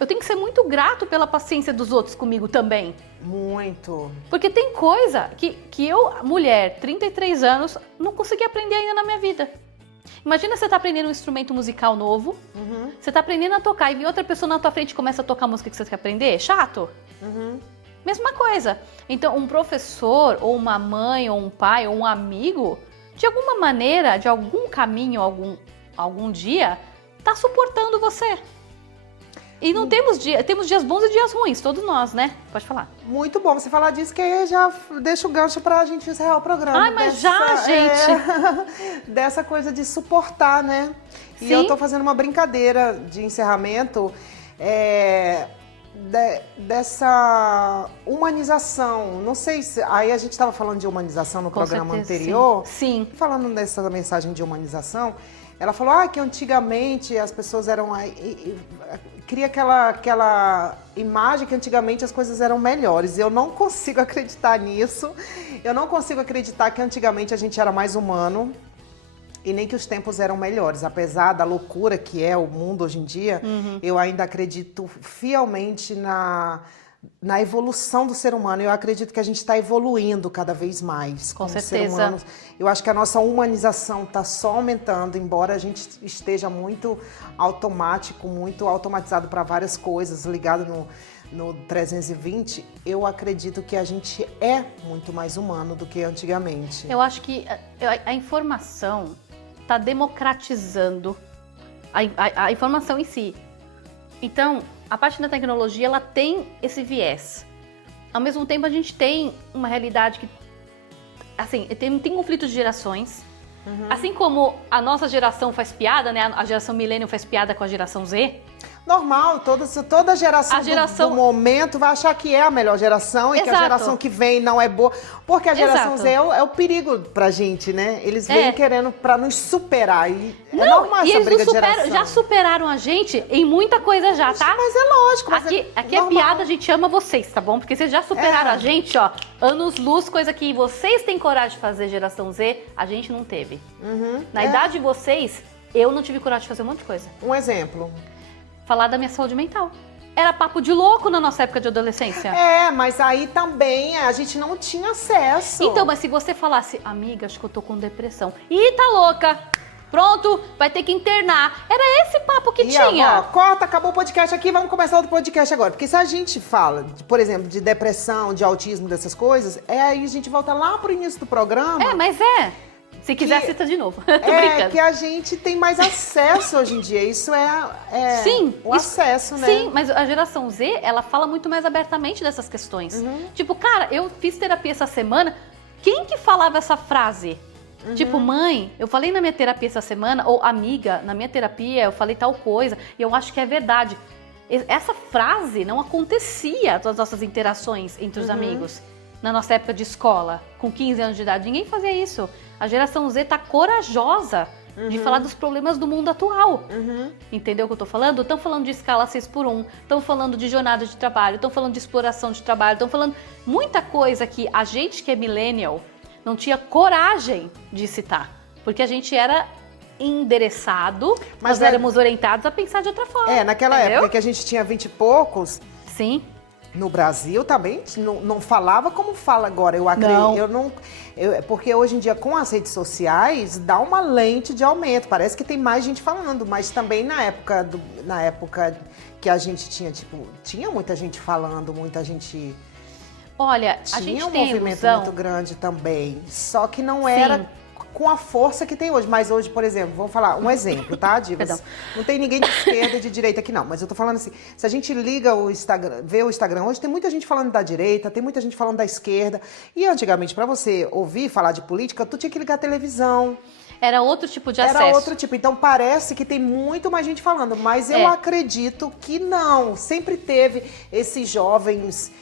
Eu tenho que ser muito grato pela paciência dos outros comigo também. Muito. Porque tem coisa que eu, mulher, 33 anos, não consegui aprender ainda na minha vida. Imagina você tá aprendendo um instrumento musical novo, você tá aprendendo a tocar e vem outra pessoa na tua frente e começa a tocar a música que você quer aprender. Chato. Mesma coisa. Então, um professor, ou uma mãe, ou um pai, ou um amigo, de alguma maneira, de algum caminho, algum dia, tá suportando você. E não temos dias bons e dias ruins, todos nós, né? Pode falar. Muito bom você falar disso, que aí já deixa o gancho pra gente encerrar o programa. Ai, mas gente! Dessa coisa de suportar, né? E eu tô fazendo uma brincadeira de encerramento dessa humanização. Não sei se... Aí a gente tava falando de humanização no programa anterior. Sim. Falando dessa mensagem de humanização, ela falou que antigamente as pessoas eram... Cria aquela imagem que antigamente as coisas eram melhores. Eu não consigo acreditar nisso. Eu não consigo acreditar que antigamente a gente era mais humano e nem que os tempos eram melhores. Apesar da loucura que é o mundo hoje em dia, eu ainda acredito fielmente na evolução do ser humano. Eu acredito que a gente está evoluindo cada vez mais. Com certeza. Ser humano. Eu acho que a nossa humanização está só aumentando, embora a gente esteja muito automático, muito automatizado para várias coisas, ligado no 320, eu acredito que a gente é muito mais humano do que antigamente. Eu acho que a informação está democratizando a informação em si. Então, a parte da tecnologia, ela tem esse viés. Ao mesmo tempo, a gente tem uma realidade que assim, tem conflitos de gerações. Assim como a nossa geração faz piada, né? A geração millennial faz piada com a geração Z. Normal, toda geração do momento vai achar que é a melhor geração e que a geração que vem não é boa. Porque a geração Z é o perigo pra gente, né? Eles vêm querendo pra nos superar. E é normal essa briga de geração. Já superaram a gente em muita coisa já, tá? Mas é lógico. Mas aqui é piada, a gente ama vocês, tá bom? Porque vocês já superaram a gente, ó. Anos-luz, coisa que vocês têm coragem de fazer, geração Z, a gente não teve. Na idade de vocês, eu não tive coragem de fazer um monte de coisa. Um exemplo. Falar da minha saúde mental. Era papo de louco na nossa época de adolescência. Mas aí também a gente não tinha acesso. Então, mas se você falasse, amiga, acho que eu tô com depressão. Ih, tá louca. Pronto, vai ter que internar. Era esse papo que tinha. Ó, corta, acabou o podcast aqui, vamos começar outro podcast agora. Porque se a gente fala, por exemplo, de depressão, de autismo, dessas coisas, aí a gente volta lá pro início do programa. Mas se quiser, cita de novo. Tô brincando. Que a gente tem mais acesso hoje em dia. Isso Sim, acesso, né? Sim, mas a geração Z, ela fala muito mais abertamente dessas questões. Tipo, cara, eu fiz terapia essa semana. Quem que falava essa frase? Tipo, mãe, eu falei na minha terapia essa semana, ou amiga, na minha terapia eu falei tal coisa, e eu acho que é verdade. Essa frase não acontecia nas nossas interações entre os amigos. Na nossa época de escola, com 15 anos de idade, ninguém fazia isso. A geração Z tá corajosa de falar dos problemas do mundo atual. Entendeu o que eu tô falando? Estão falando de escala 6x1, estão falando de jornada de trabalho, estão falando de exploração de trabalho, estão falando muita coisa que a gente que é millennial não tinha coragem de citar. Porque a gente era endereçado, nós éramos orientados a pensar de outra forma. Naquela época que a gente tinha 20 e poucos... Sim. No Brasil também não falava como fala agora, eu acredito. Porque hoje em dia, com as redes sociais, dá uma lente de aumento. Parece que tem mais gente falando, mas também na época que a gente tinha muita gente falando, muita gente. Olha, a gente tinha um tem movimento muito grande também. Só que não era com a força que tem hoje. Mas hoje, por exemplo, vamos falar um exemplo, tá, Divas? Não tem ninguém de esquerda e de direita aqui, não. Mas eu tô falando assim, se a gente liga o Instagram, vê o Instagram, hoje tem muita gente falando da direita, tem muita gente falando da esquerda. E antigamente, para você ouvir falar de política, tu tinha que ligar a televisão. Era outro tipo de acesso. Era outro tipo. Então parece que tem muito mais gente falando. Mas eu acredito que não. Sempre teve esses jovens...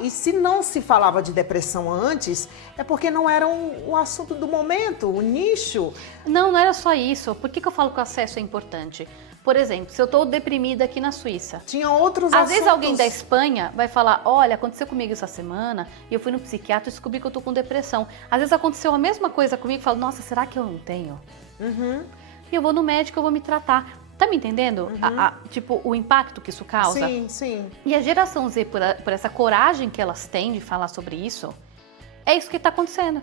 E se não se falava de depressão antes, é porque não era o assunto do momento, o nicho. Não era só isso. Por que eu falo que o acesso é importante? Por exemplo, se eu estou deprimida aqui na Suíça. Tinha outros assuntos. assuntos. Às vezes alguém da Espanha vai falar, olha, aconteceu comigo essa semana e eu fui no psiquiatra e descobri que eu estou com depressão. Às vezes aconteceu a mesma coisa comigo e falo, nossa, será que eu não tenho? E eu vou no médico, eu vou me tratar. Tá me entendendo? Tipo, o impacto que isso causa? Sim. E a geração Z, por essa coragem que elas têm de falar sobre isso, é isso que tá acontecendo.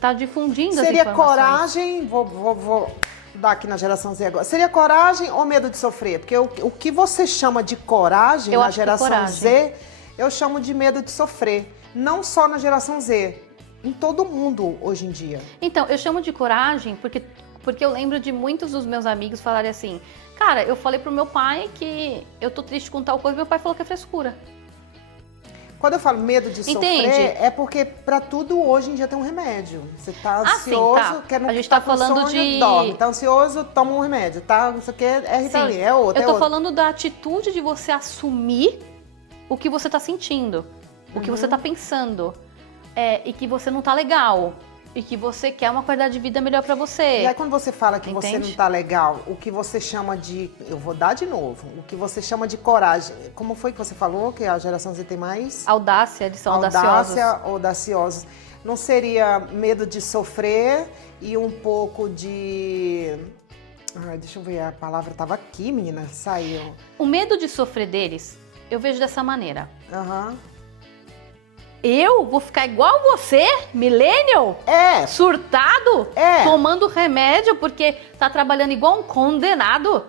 Tá difundindo as informações. Seria coragem, vou dar aqui na geração Z agora. Seria coragem ou medo de sofrer? Porque o que você chama de coragem na geração Z, eu chamo de medo de sofrer. Não só na geração Z, em todo mundo hoje em dia. Então, eu chamo de coragem porque eu lembro de muitos dos meus amigos falarem assim, cara, eu falei pro meu pai que eu tô triste com tal coisa, meu pai falou que é frescura. Quando eu falo medo de sofrer, é porque pra tudo hoje em dia tem um remédio. Você tá ansioso, quer não a gente tá falando de... dorme. Tá ansioso, toma um remédio, tá? Isso aqui é Ritalina, é outro. Eu tô falando da atitude de você assumir o que você tá sentindo, o que você tá pensando, e que você não tá legal. E que você quer uma qualidade de vida melhor pra você. E aí quando você fala que você não tá legal, o que você chama de... Eu vou dar de novo. O que você chama de coragem. Como foi que você falou que a geração Z tem mais? Audácia, eles são audaciosos. Audaciosos. Não seria medo de sofrer e um pouco de... deixa eu ver, a palavra tava aqui, menina, saiu. O medo de sofrer deles, eu vejo dessa maneira. Eu vou ficar igual você, millennial? Surtado? Tomando remédio porque tá trabalhando igual um condenado?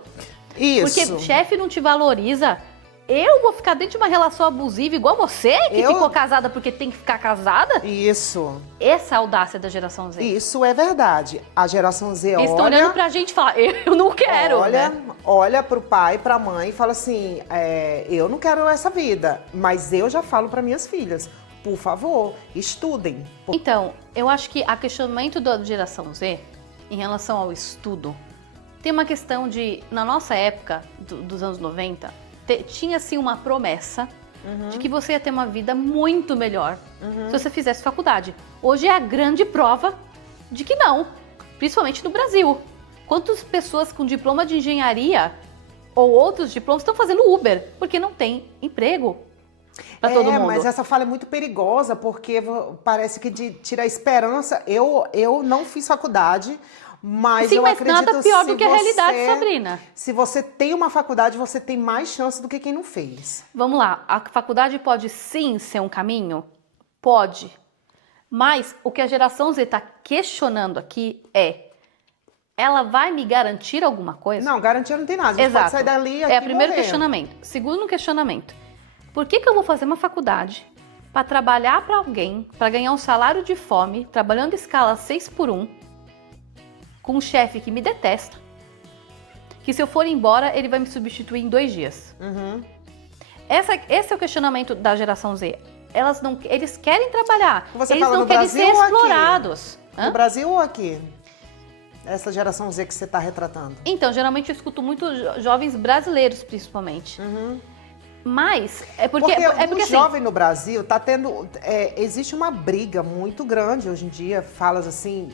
Isso. Porque o chefe não te valoriza. Eu vou ficar dentro de uma relação abusiva igual você, que ficou casada porque tem que ficar casada? Isso. Essa é a audácia da geração Z. Isso é verdade. A geração Z Eles estão olhando pra gente e falam, eu não quero. Olha pro pai, pra mãe e fala assim, eu não quero essa vida. Mas eu já falo para minhas filhas. por favor, estudem. Então, eu acho que a questionamento da geração Z, em relação ao estudo, tem uma questão de, na nossa época, dos anos 90, tinha-se uma promessa de que você ia ter uma vida muito melhor se você fizesse faculdade. Hoje é a grande prova de que não, principalmente no Brasil. Quantas pessoas com diploma de engenharia ou outros diplomas estão fazendo Uber porque não tem emprego para todo mundo? Mas essa fala é muito perigosa porque parece que tira a esperança. Eu não fiz faculdade, mas Sim, eu mas acredito nada pior se do que a realidade, você- Sabrina. Se você tem uma faculdade, você tem mais chance do que quem não fez. Vamos lá, a faculdade pode sim ser um caminho? Pode. Mas o que a geração Z está questionando aqui ela vai me garantir alguma coisa? Não, garantia não tem nada. A gente Exato. pode sair dali aqui É o primeiro morrer. questionamento. Segundo questionamento. Por que eu vou fazer uma faculdade para trabalhar para alguém, para ganhar um salário de fome, trabalhando em escala 6x1, com um chefe que me detesta, que se eu for embora, ele vai me substituir em 2 dias? Esse é o questionamento da geração Z. Eles querem trabalhar, Você eles fala não no querem Brasil ser ou aqui? explorados. Hã? No Brasil ou aqui? Essa geração Z que você está retratando. Então, geralmente eu escuto muito jovens brasileiros, principalmente. Mas é porque o assim, jovem no Brasil tá tendo... existe uma briga muito grande hoje em dia, falas assim...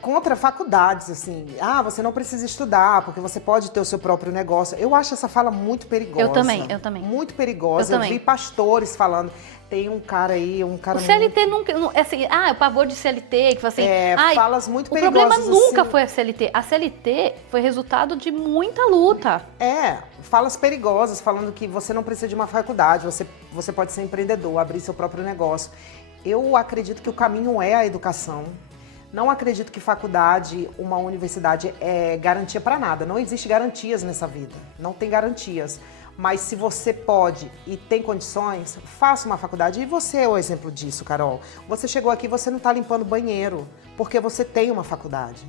contra faculdades, assim. Ah, você não precisa estudar, porque você pode ter o seu próprio negócio. Eu acho essa fala muito perigosa. Eu também. Muito perigosa. Eu Eu também. vi pastores falando. Tem um cara aí, o CLT nunca, assim, o pavor de CLT, que fala assim, falas muito o problema perigosas, nunca assim. foi a CLT. A CLT foi resultado de muita luta. Falas perigosas, falando que você não precisa de uma faculdade, você pode ser empreendedor, abrir seu próprio negócio. Eu acredito que o caminho é a educação. Não acredito que faculdade, uma universidade é garantia para nada. Não existe garantias nessa vida. Não tem garantias. Mas se você pode e tem condições, faça uma faculdade. E você é o exemplo disso, Carol. Você chegou aqui, você não está limpando banheiro, porque você tem uma faculdade.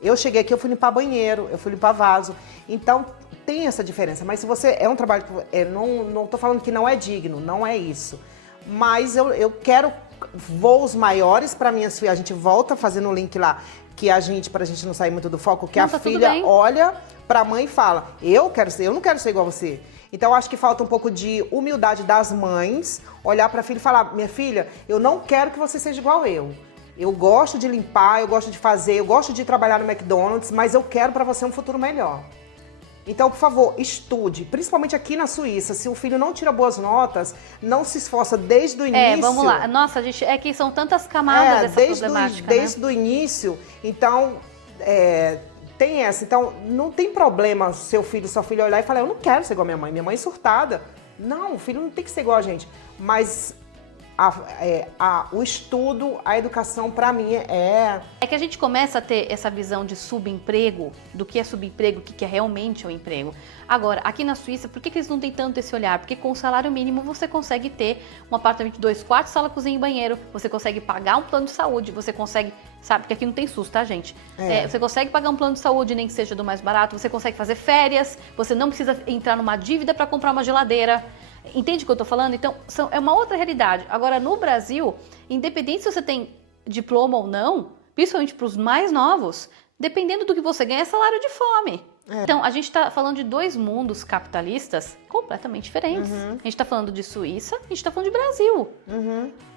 Eu cheguei aqui, eu fui limpar banheiro, eu fui limpar vaso. Então, tem essa diferença. Mas se você... É um trabalho que... não estou falando que não é digno, não é isso. Mas eu quero voos maiores para minhas filhas. A gente volta fazendo o link lá, que pra gente não sair muito do foco, que Não, a tá tudo filha bem. olha para a mãe e fala, eu não quero ser igual a você. Então, eu acho que falta um pouco de humildade das mães, olhar para a filha e falar, minha filha, eu não quero que você seja igual eu. Eu gosto de limpar, eu gosto de fazer, eu gosto de trabalhar no McDonald's, mas eu quero para você um futuro melhor. Então, por favor, estude, principalmente aqui na Suíça. Se o filho não tira boas notas, não se esforça desde o início. Vamos lá. Nossa, gente, é que são tantas camadas dessa problemática, desde o início. Então, tem essa. Então, não tem problema seu filho, sua filha olhar e falar, eu não quero ser igual a minha mãe. Minha mãe é surtada. Não, o filho não tem que ser igual a gente. Mas o estudo, a educação, pra mim, É que a gente começa a ter essa visão de subemprego, do que é subemprego, o que é realmente um emprego. Agora, aqui na Suíça, por que eles não têm tanto esse olhar? Porque com o salário mínimo você consegue ter um apartamento de 2 quartos, sala, cozinha e banheiro, você consegue pagar um plano de saúde, você consegue, sabe, porque aqui não tem SUS, tá, gente? Você consegue pagar um plano de saúde, nem que seja do mais barato, você consegue fazer férias, você não precisa entrar numa dívida para comprar uma geladeira. Entende o que eu tô falando? Então, é uma outra realidade. Agora, no Brasil, independente se você tem diploma ou não, principalmente para os mais novos, dependendo do que você ganha, é salário de fome. Então, a gente tá falando de 2 mundos capitalistas completamente diferentes. A gente tá falando de Suíça, a gente tá falando de Brasil.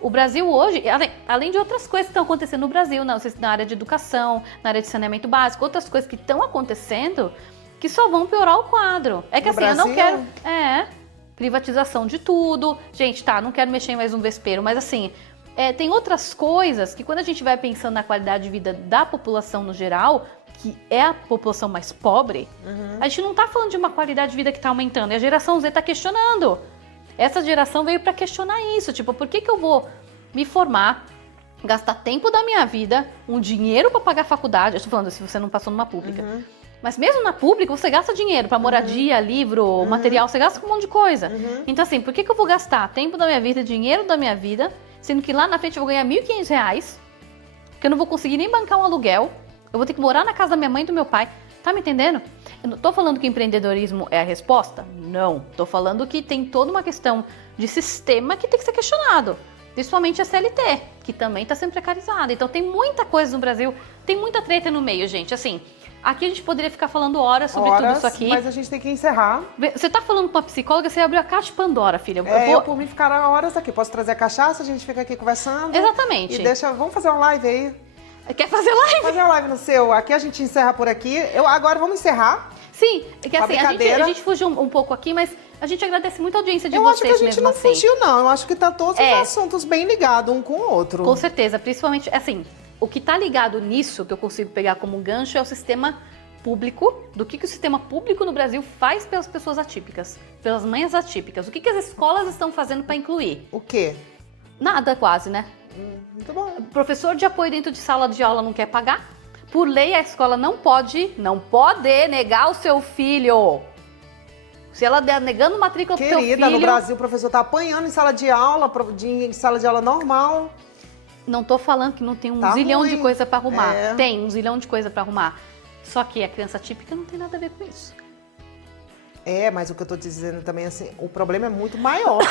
O Brasil hoje, além de outras coisas que estão acontecendo no Brasil, na área de educação, na área de saneamento básico, outras coisas que estão acontecendo que só vão piorar o quadro. É que No assim, Brasil? eu não quero... privatização de tudo. Gente, não quero mexer em mais um vespeiro, mas assim, tem outras coisas que quando a gente vai pensando na qualidade de vida da população no geral, que é a população mais pobre, a gente não tá falando de uma qualidade de vida que tá aumentando, e a geração Z tá questionando. Essa geração veio para questionar isso, tipo, por que eu vou me formar, gastar tempo da minha vida, um dinheiro para pagar faculdade, eu tô falando se você não passou numa pública, mas mesmo na pública, você gasta dinheiro para moradia, livro, material, você gasta com um monte de coisa. Então assim, por que eu vou gastar tempo da minha vida, dinheiro da minha vida, sendo que lá na frente eu vou ganhar R$1.500, que eu não vou conseguir nem bancar um aluguel, eu vou ter que morar na casa da minha mãe e do meu pai. Tá me entendendo? Eu não tô falando que empreendedorismo é a resposta? Não. Tô falando que tem toda uma questão de sistema que tem que ser questionado. Principalmente a CLT, que também tá sendo precarizada. Então tem muita coisa no Brasil, tem muita treta no meio, gente. Assim, aqui a gente poderia ficar falando horas sobre tudo isso aqui. Mas a gente tem que encerrar. Você tá falando com uma psicóloga, você abriu a caixa de Pandora, filha. Eu por mim, ficar horas aqui. Posso trazer a cachaça, a gente fica aqui conversando. Exatamente. E vamos fazer uma live aí. Quer fazer live? Fazer uma live no seu. Aqui a gente encerra por aqui. Agora vamos encerrar. Sim, é que assim, a gente fugiu um pouco aqui, mas a gente agradece muito a audiência de Eu vocês mesmo acho que a gente não assim. fugiu, não. Eu acho que tá todos os assuntos bem ligados um com o outro. Com certeza, principalmente, assim, o que tá ligado nisso, que eu consigo pegar como gancho, é o sistema público, do que o sistema público no Brasil faz pelas pessoas atípicas, pelas mães atípicas. O que as escolas estão fazendo para incluir? O quê? Nada quase, né? Muito bom. Professor de apoio dentro de sala de aula não quer pagar? Por lei, a escola não pode negar o seu filho. Se ela der negando matrícula pro teu filho... Querida, no Brasil o professor tá apanhando em sala de aula, em sala de aula normal. Não tô falando que não tem um zilhão de coisa para arrumar. Tem um zilhão de coisa para arrumar. Só que a criança típica não tem nada a ver com isso. Mas o que eu tô dizendo também, assim, o problema é muito maior.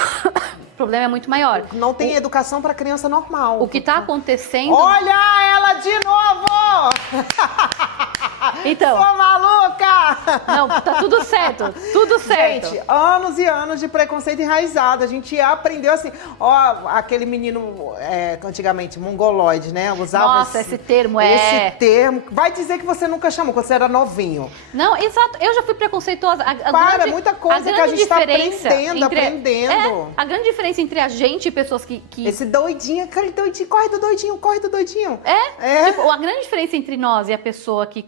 O problema é muito maior. Não tem educação para criança normal. O que tá acontecendo... Olha ela de novo! Então... Sou maluca! Não, tá tudo certo, tudo certo. Gente, anos e anos de preconceito enraizado. A gente aprendeu assim... aquele menino, antigamente, mongoloide, né? Usava Nossa, esse termo Esse termo. Vai dizer que você nunca chamou, quando você era novinho. Não, exato. Eu já fui preconceituosa. Muita coisa que a gente tá aprendendo. A grande diferença entre a gente e pessoas que... Esse doidinho, aquele doidinho, corre do doidinho. Tipo, a grande diferença entre nós e a pessoa que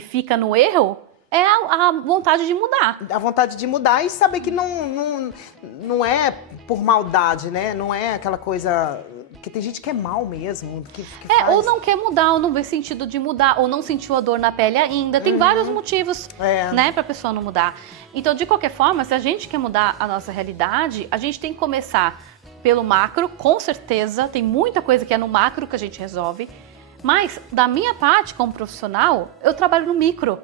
fica no erro é a vontade de mudar. A vontade de mudar e saber que não é por maldade, né? Não é aquela coisa... Porque tem gente que é mal mesmo. Que faz. Ou não quer mudar, ou não vê sentido de mudar, ou não sentiu a dor na pele ainda. Tem vários motivos, né, pra pessoa não mudar. Então, de qualquer forma, se a gente quer mudar a nossa realidade, a gente tem que começar pelo macro, com certeza. Tem muita coisa que é no macro que a gente resolve. Mas, da minha parte, como profissional, eu trabalho no micro.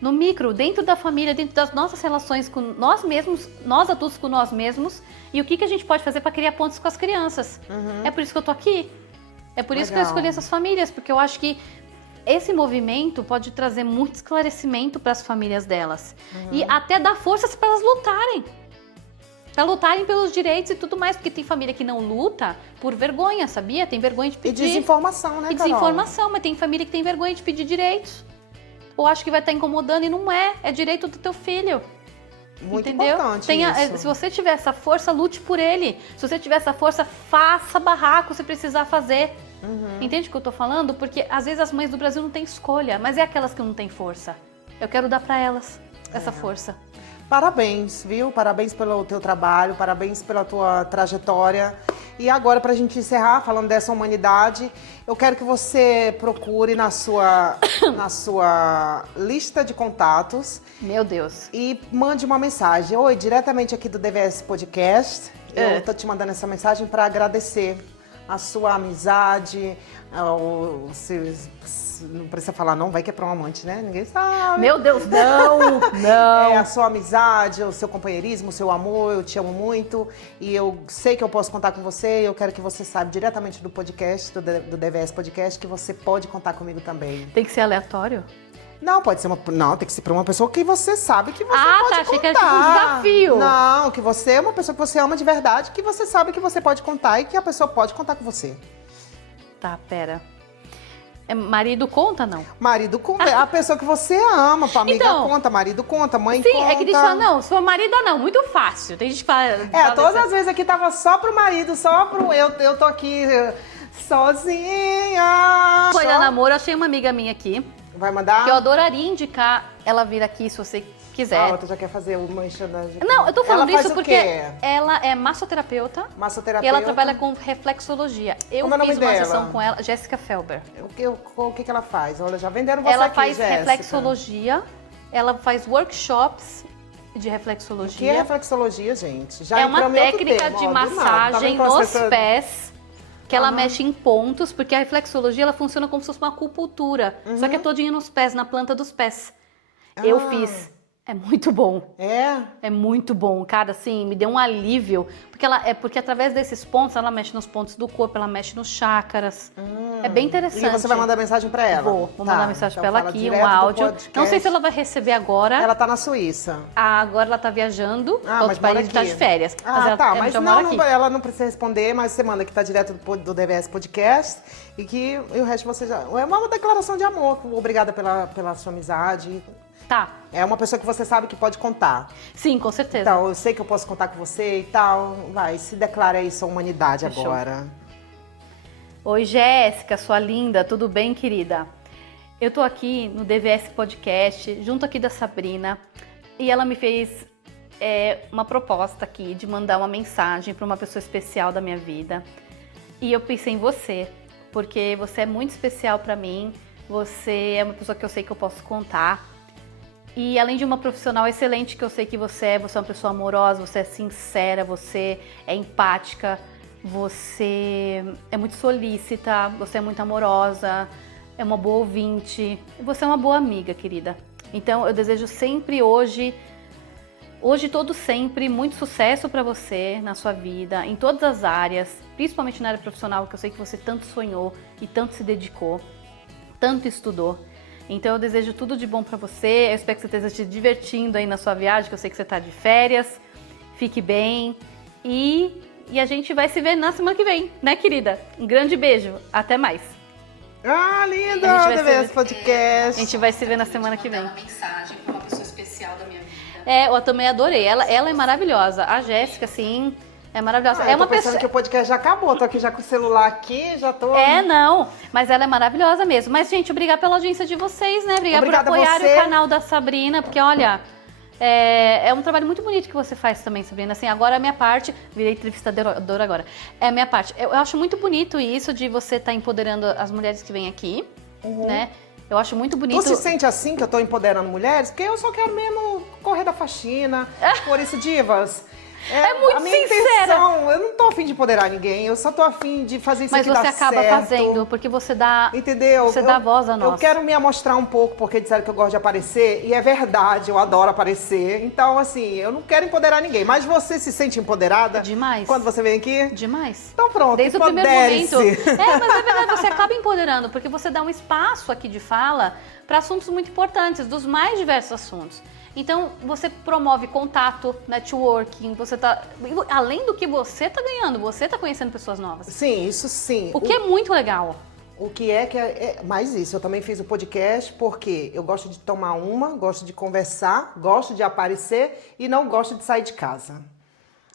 No micro, dentro da família, dentro das nossas relações com nós mesmos, nós adultos com nós mesmos, e o que a gente pode fazer para criar pontos com as crianças. É por isso que eu tô aqui. É por isso que eu escolhi essas famílias, porque eu acho que esse movimento pode trazer muito esclarecimento para as famílias delas. E até dar forças para elas lutarem. Para lutarem pelos direitos e tudo mais, porque tem família que não luta por vergonha, sabia? Tem vergonha de pedir. E desinformação, né, Carol? E desinformação, mas tem família que tem vergonha de pedir direitos. Ou acho que vai estar incomodando e não é direito do teu filho. Muito entendeu? importante isso. Se você tiver essa força, lute por ele. Se você tiver essa força, faça barraco se precisar fazer. Entende o que eu tô falando? Porque às vezes as mães do Brasil não têm escolha, mas é aquelas que não têm força. Eu quero dar para elas essa força. Parabéns, viu? Parabéns pelo teu trabalho, parabéns pela tua trajetória. E agora, pra gente encerrar, falando dessa humanidade, eu quero que você procure na sua lista de contatos. Meu Deus. E mande uma mensagem. Oi, diretamente aqui do DVS Podcast. Eu tô te mandando essa mensagem para agradecer a sua amizade. Não precisa falar não, vai que é pra um amante, né? Ninguém sabe. Meu Deus, não, não. A sua amizade, o seu companheirismo, o seu amor, eu te amo muito. E eu sei que eu posso contar com você. E eu quero que você saiba diretamente do podcast, do DVS Podcast, que você pode contar comigo também. Tem que ser aleatório? Não, pode ser não, tem que ser pra uma pessoa que você sabe que você pode contar. Achei que era tipo um desafio. Não, que você é uma pessoa que você ama de verdade, que você sabe que você pode contar e que a pessoa pode contar com você. Tá, pera. Marido conta, não? Marido conta. A pessoa que você ama, tua amiga conta, marido conta, mãe conta. Sim, é que deixa não, sua marido não, muito fácil. Tem gente que fala... todas as vezes aqui tava só pro marido, só pro... Eu tô aqui sozinha. Foi da namoro, eu achei uma amiga minha aqui. Vai mandar? Que eu adoraria indicar ela vir aqui, se você quiser. Outra já quer fazer uma enxadagem. Não, eu tô falando ela isso porque ela é massoterapeuta. Massoterapeuta. E ela trabalha com reflexologia. Eu fiz uma sessão com ela, Jéssica Felber. O que ela faz? Olha, já venderam você ela aqui, faz Jéssica. reflexologia, ela faz workshops de reflexologia. O que é reflexologia, gente? Já é uma técnica de massagem nos pés. que ela mexe em pontos, porque a reflexologia ela funciona como se fosse uma acupuntura, só que é todinha nos pés, na planta dos pés. Eu fiz. É muito bom. É muito bom, cara, assim, me deu um alívio, porque através desses pontos, ela mexe nos pontos do corpo, ela mexe nos chakras. É bem interessante. E você vai mandar mensagem pra ela? Vou mandar mensagem pra ela aqui, um áudio. Não sei se ela vai receber agora. Ela tá na Suíça. Agora ela tá viajando para outro país e tá de férias. Mas ela não precisa responder, mas você manda que tá direto do DVS Podcast e o resto você já... É uma declaração de amor, obrigada pela sua amizade. Tá. É uma pessoa que você sabe que pode contar. Sim, com certeza. Então, eu sei que eu posso contar com você e tal. Vai, se declara aí sua humanidade. Fechou. Agora. Oi, Jéssica, sua linda. Tudo bem, querida? Eu tô aqui no DVS Podcast, junto aqui da Sabrina. E ela me fez uma proposta aqui de mandar uma mensagem para uma pessoa especial da minha vida. E eu pensei em você, porque você é muito especial para mim. Você é uma pessoa que eu sei que eu posso contar. E além de uma profissional excelente que eu sei que você é uma pessoa amorosa, você é sincera, você é empática, você é muito solícita, você é muito amorosa, é uma boa ouvinte, você é uma boa amiga, querida. Então eu desejo sempre hoje todo sempre, muito sucesso para você na sua vida, em todas as áreas, principalmente na área profissional, que eu sei que você tanto sonhou e tanto se dedicou, tanto estudou. Então eu desejo tudo de bom pra você, eu espero que você esteja se divertindo aí na sua viagem, que eu sei que você tá de férias, fique bem e a gente vai se ver na semana que vem, né, querida? Um grande beijo, até mais. Ah, linda, DVS Podcast. A gente vai se ver na semana que vem. Uma mensagem pra uma pessoa especial da minha vida. Eu também adorei, ela é maravilhosa, a Jéssica, assim... É maravilhosa. Eu tô pensando que o podcast já acabou. Tô aqui já com o celular aqui, já tô... Não. Mas ela é maravilhosa mesmo. Mas, gente, obrigada pela audiência de vocês, né? Obrigada por apoiarem o canal da Sabrina. Porque, olha, é um trabalho muito bonito que você faz também, Sabrina. Assim, agora a minha parte... Virei entrevistadora agora. É a minha parte. Eu acho muito bonito isso de você estar empoderando as mulheres que vêm aqui, né? Eu acho muito bonito. Tu se sente assim que eu tô empoderando mulheres? Porque eu só quero mesmo correr da faxina. Por isso, divas... É muito a minha sincera. Intenção, eu não tô afim de empoderar ninguém, eu só tô afim de fazer isso aqui dar certo. Mas você acaba fazendo, porque você dá... Entendeu? Você dá voz a nós. Eu quero me amostrar um pouco, porque disseram que eu gosto de aparecer, e é verdade, eu adoro aparecer. Então, assim, eu não quero empoderar ninguém, mas você se sente empoderada? Demais. Quando você vem aqui? Demais. Então pronto, desde o primeiro momento. Mas é verdade, você acaba empoderando, porque você dá um espaço aqui de fala para assuntos muito importantes, dos mais diversos assuntos. Então, você promove contato, networking, você tá... Além do que você tá ganhando, você tá conhecendo pessoas novas. Sim, isso sim. O que é muito legal. O que é mais isso, eu também fiz o podcast porque eu gosto de tomar gosto de conversar, gosto de aparecer e não gosto de sair de casa.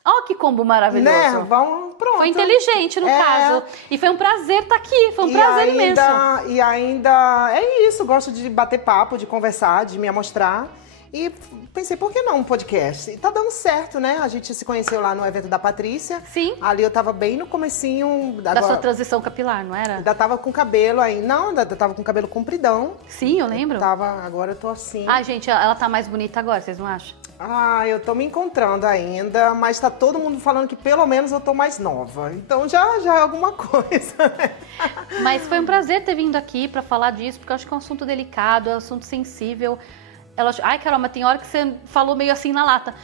Ó, que combo maravilhoso. Né? Pronto. Foi inteligente no caso. E foi um prazer estar aqui, foi um prazer imenso. E ainda é isso, gosto de bater papo, de conversar, de me amostrar. E pensei, por que não um podcast? E tá dando certo, né? A gente se conheceu lá no evento da Patrícia. Sim. Ali eu tava bem no comecinho... Da sua transição capilar, não era? Ainda tava com cabelo aí. Não, ainda tava com cabelo compridão. Sim, eu lembro. Agora eu tô assim. Ah, gente, ela tá mais bonita agora, vocês não acham? Eu tô me encontrando ainda, mas tá todo mundo falando que pelo menos eu tô mais nova. Então já é alguma coisa, né? Mas foi um prazer ter vindo aqui pra falar disso, porque eu acho que é um assunto delicado, é um assunto sensível. Ai, Carol, mas tem hora que você falou meio assim na lata.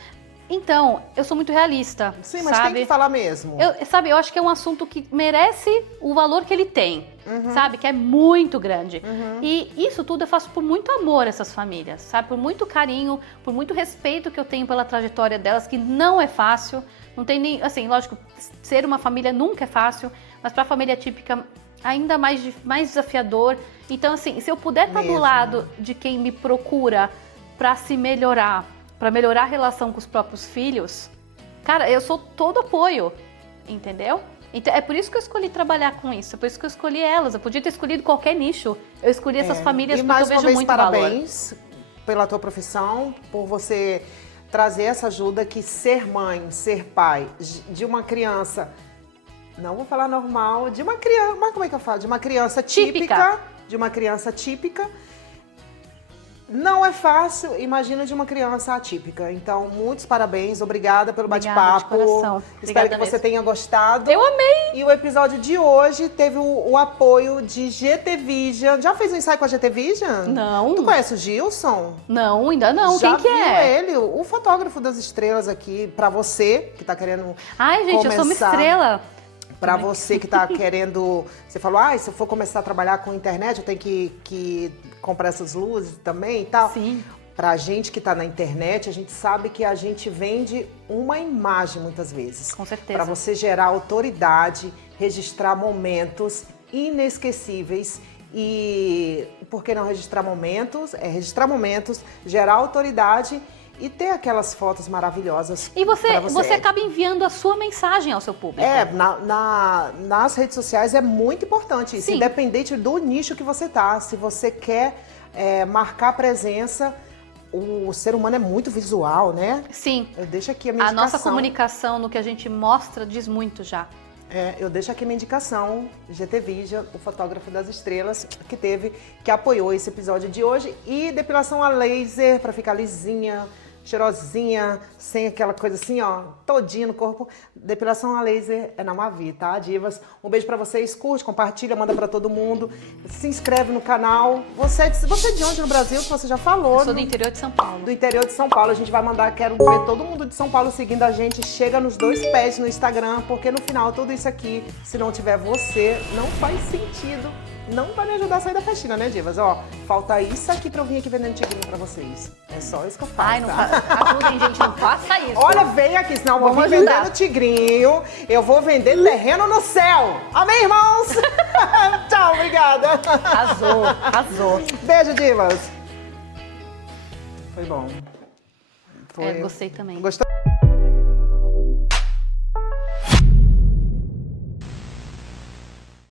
Então, eu sou muito realista. Sim, mas tem que falar mesmo. Eu acho que é um assunto que merece o valor que ele tem, sabe? Que é muito grande. E isso tudo eu faço por muito amor a essas famílias, sabe? Por muito carinho, por muito respeito que eu tenho pela trajetória delas, que não é fácil. Não tem nem... Assim, lógico, ser uma família nunca é fácil, mas pra família típica... ainda mais desafiador. Então, assim, se eu puder estar do lado de quem me procura para se melhorar, para melhorar a relação com os próprios filhos, cara, eu sou todo apoio, entendeu? Então, é por isso que eu escolhi trabalhar com isso, é por isso que eu escolhi elas. Eu podia ter escolhido qualquer nicho, eu escolhi essas famílias porque eu vejo muito valor. Parabéns pela tua profissão, por você trazer essa ajuda que ser mãe, ser pai de uma criança... Não vou falar normal, de uma criança, mas como é que eu falo? De uma criança típica. De uma criança típica. Não é fácil, imagina de uma criança atípica. Então, muitos parabéns, obrigada pelo Obrigada, bate-papo. de coração. Espero Obrigada que você mesmo. tenha gostado. Eu amei! E o episódio de hoje teve o apoio de GT Vision. Já fez um ensaio com a GT Vision? Não. Tu conhece o Gilson? Não, ainda não. Já Quem que viu é? ele, o fotógrafo das estrelas aqui, pra você que tá querendo Ai, gente, eu sou uma começar. estrela. Pra você que tá querendo... Você falou, se eu for começar a trabalhar com internet, eu tenho que comprar essas luzes também e tal. Sim. Pra gente que tá na internet, a gente sabe que a gente vende uma imagem muitas vezes. Com certeza. Pra você gerar autoridade, registrar momentos inesquecíveis. E por que não registrar momentos? É registrar momentos, gerar autoridade e ter aquelas fotos maravilhosas. E pra você acaba enviando a sua mensagem ao seu público. Nas redes sociais é muito importante isso, Sim. independente do nicho que você tá. Se você quer marcar presença, o ser humano é muito visual, né? Sim. Eu deixo aqui a minha A indicação. nossa comunicação no que a gente mostra diz muito já. Eu deixo aqui a minha indicação, GT Vision, o fotógrafo das estrelas, que apoiou esse episódio de hoje. E depilação a laser, pra ficar lisinha, cheirosinha, sem aquela coisa assim, ó, todinha no corpo. Depilação a laser é na Mavi, tá, divas? Um beijo pra vocês, curte, compartilha, manda pra todo mundo. Se inscreve no canal. Você é de onde no Brasil? Que você já falou. Eu sou do interior de São Paulo. Do interior de São Paulo. A gente vai mandar, quero ver todo mundo de São Paulo seguindo a gente. Chega nos 2 pés no Instagram, porque no final tudo isso aqui, se não tiver você, não faz sentido. Não vai me ajudar a sair da faxina, né, divas? Ó, falta isso aqui pra eu vir aqui vendendo tigrinho pra vocês. É só isso que eu faço, Ai, não tá? ajudem, gente, não faça isso. Olha, vem aqui, senão eu vou Vamos vir ajudar. vendendo tigrinho. Eu vou vender terreno no céu. Amém, irmãos? Tchau, obrigada. Arrasou. Beijo, divas. Foi bom. Gostei também. Gostou?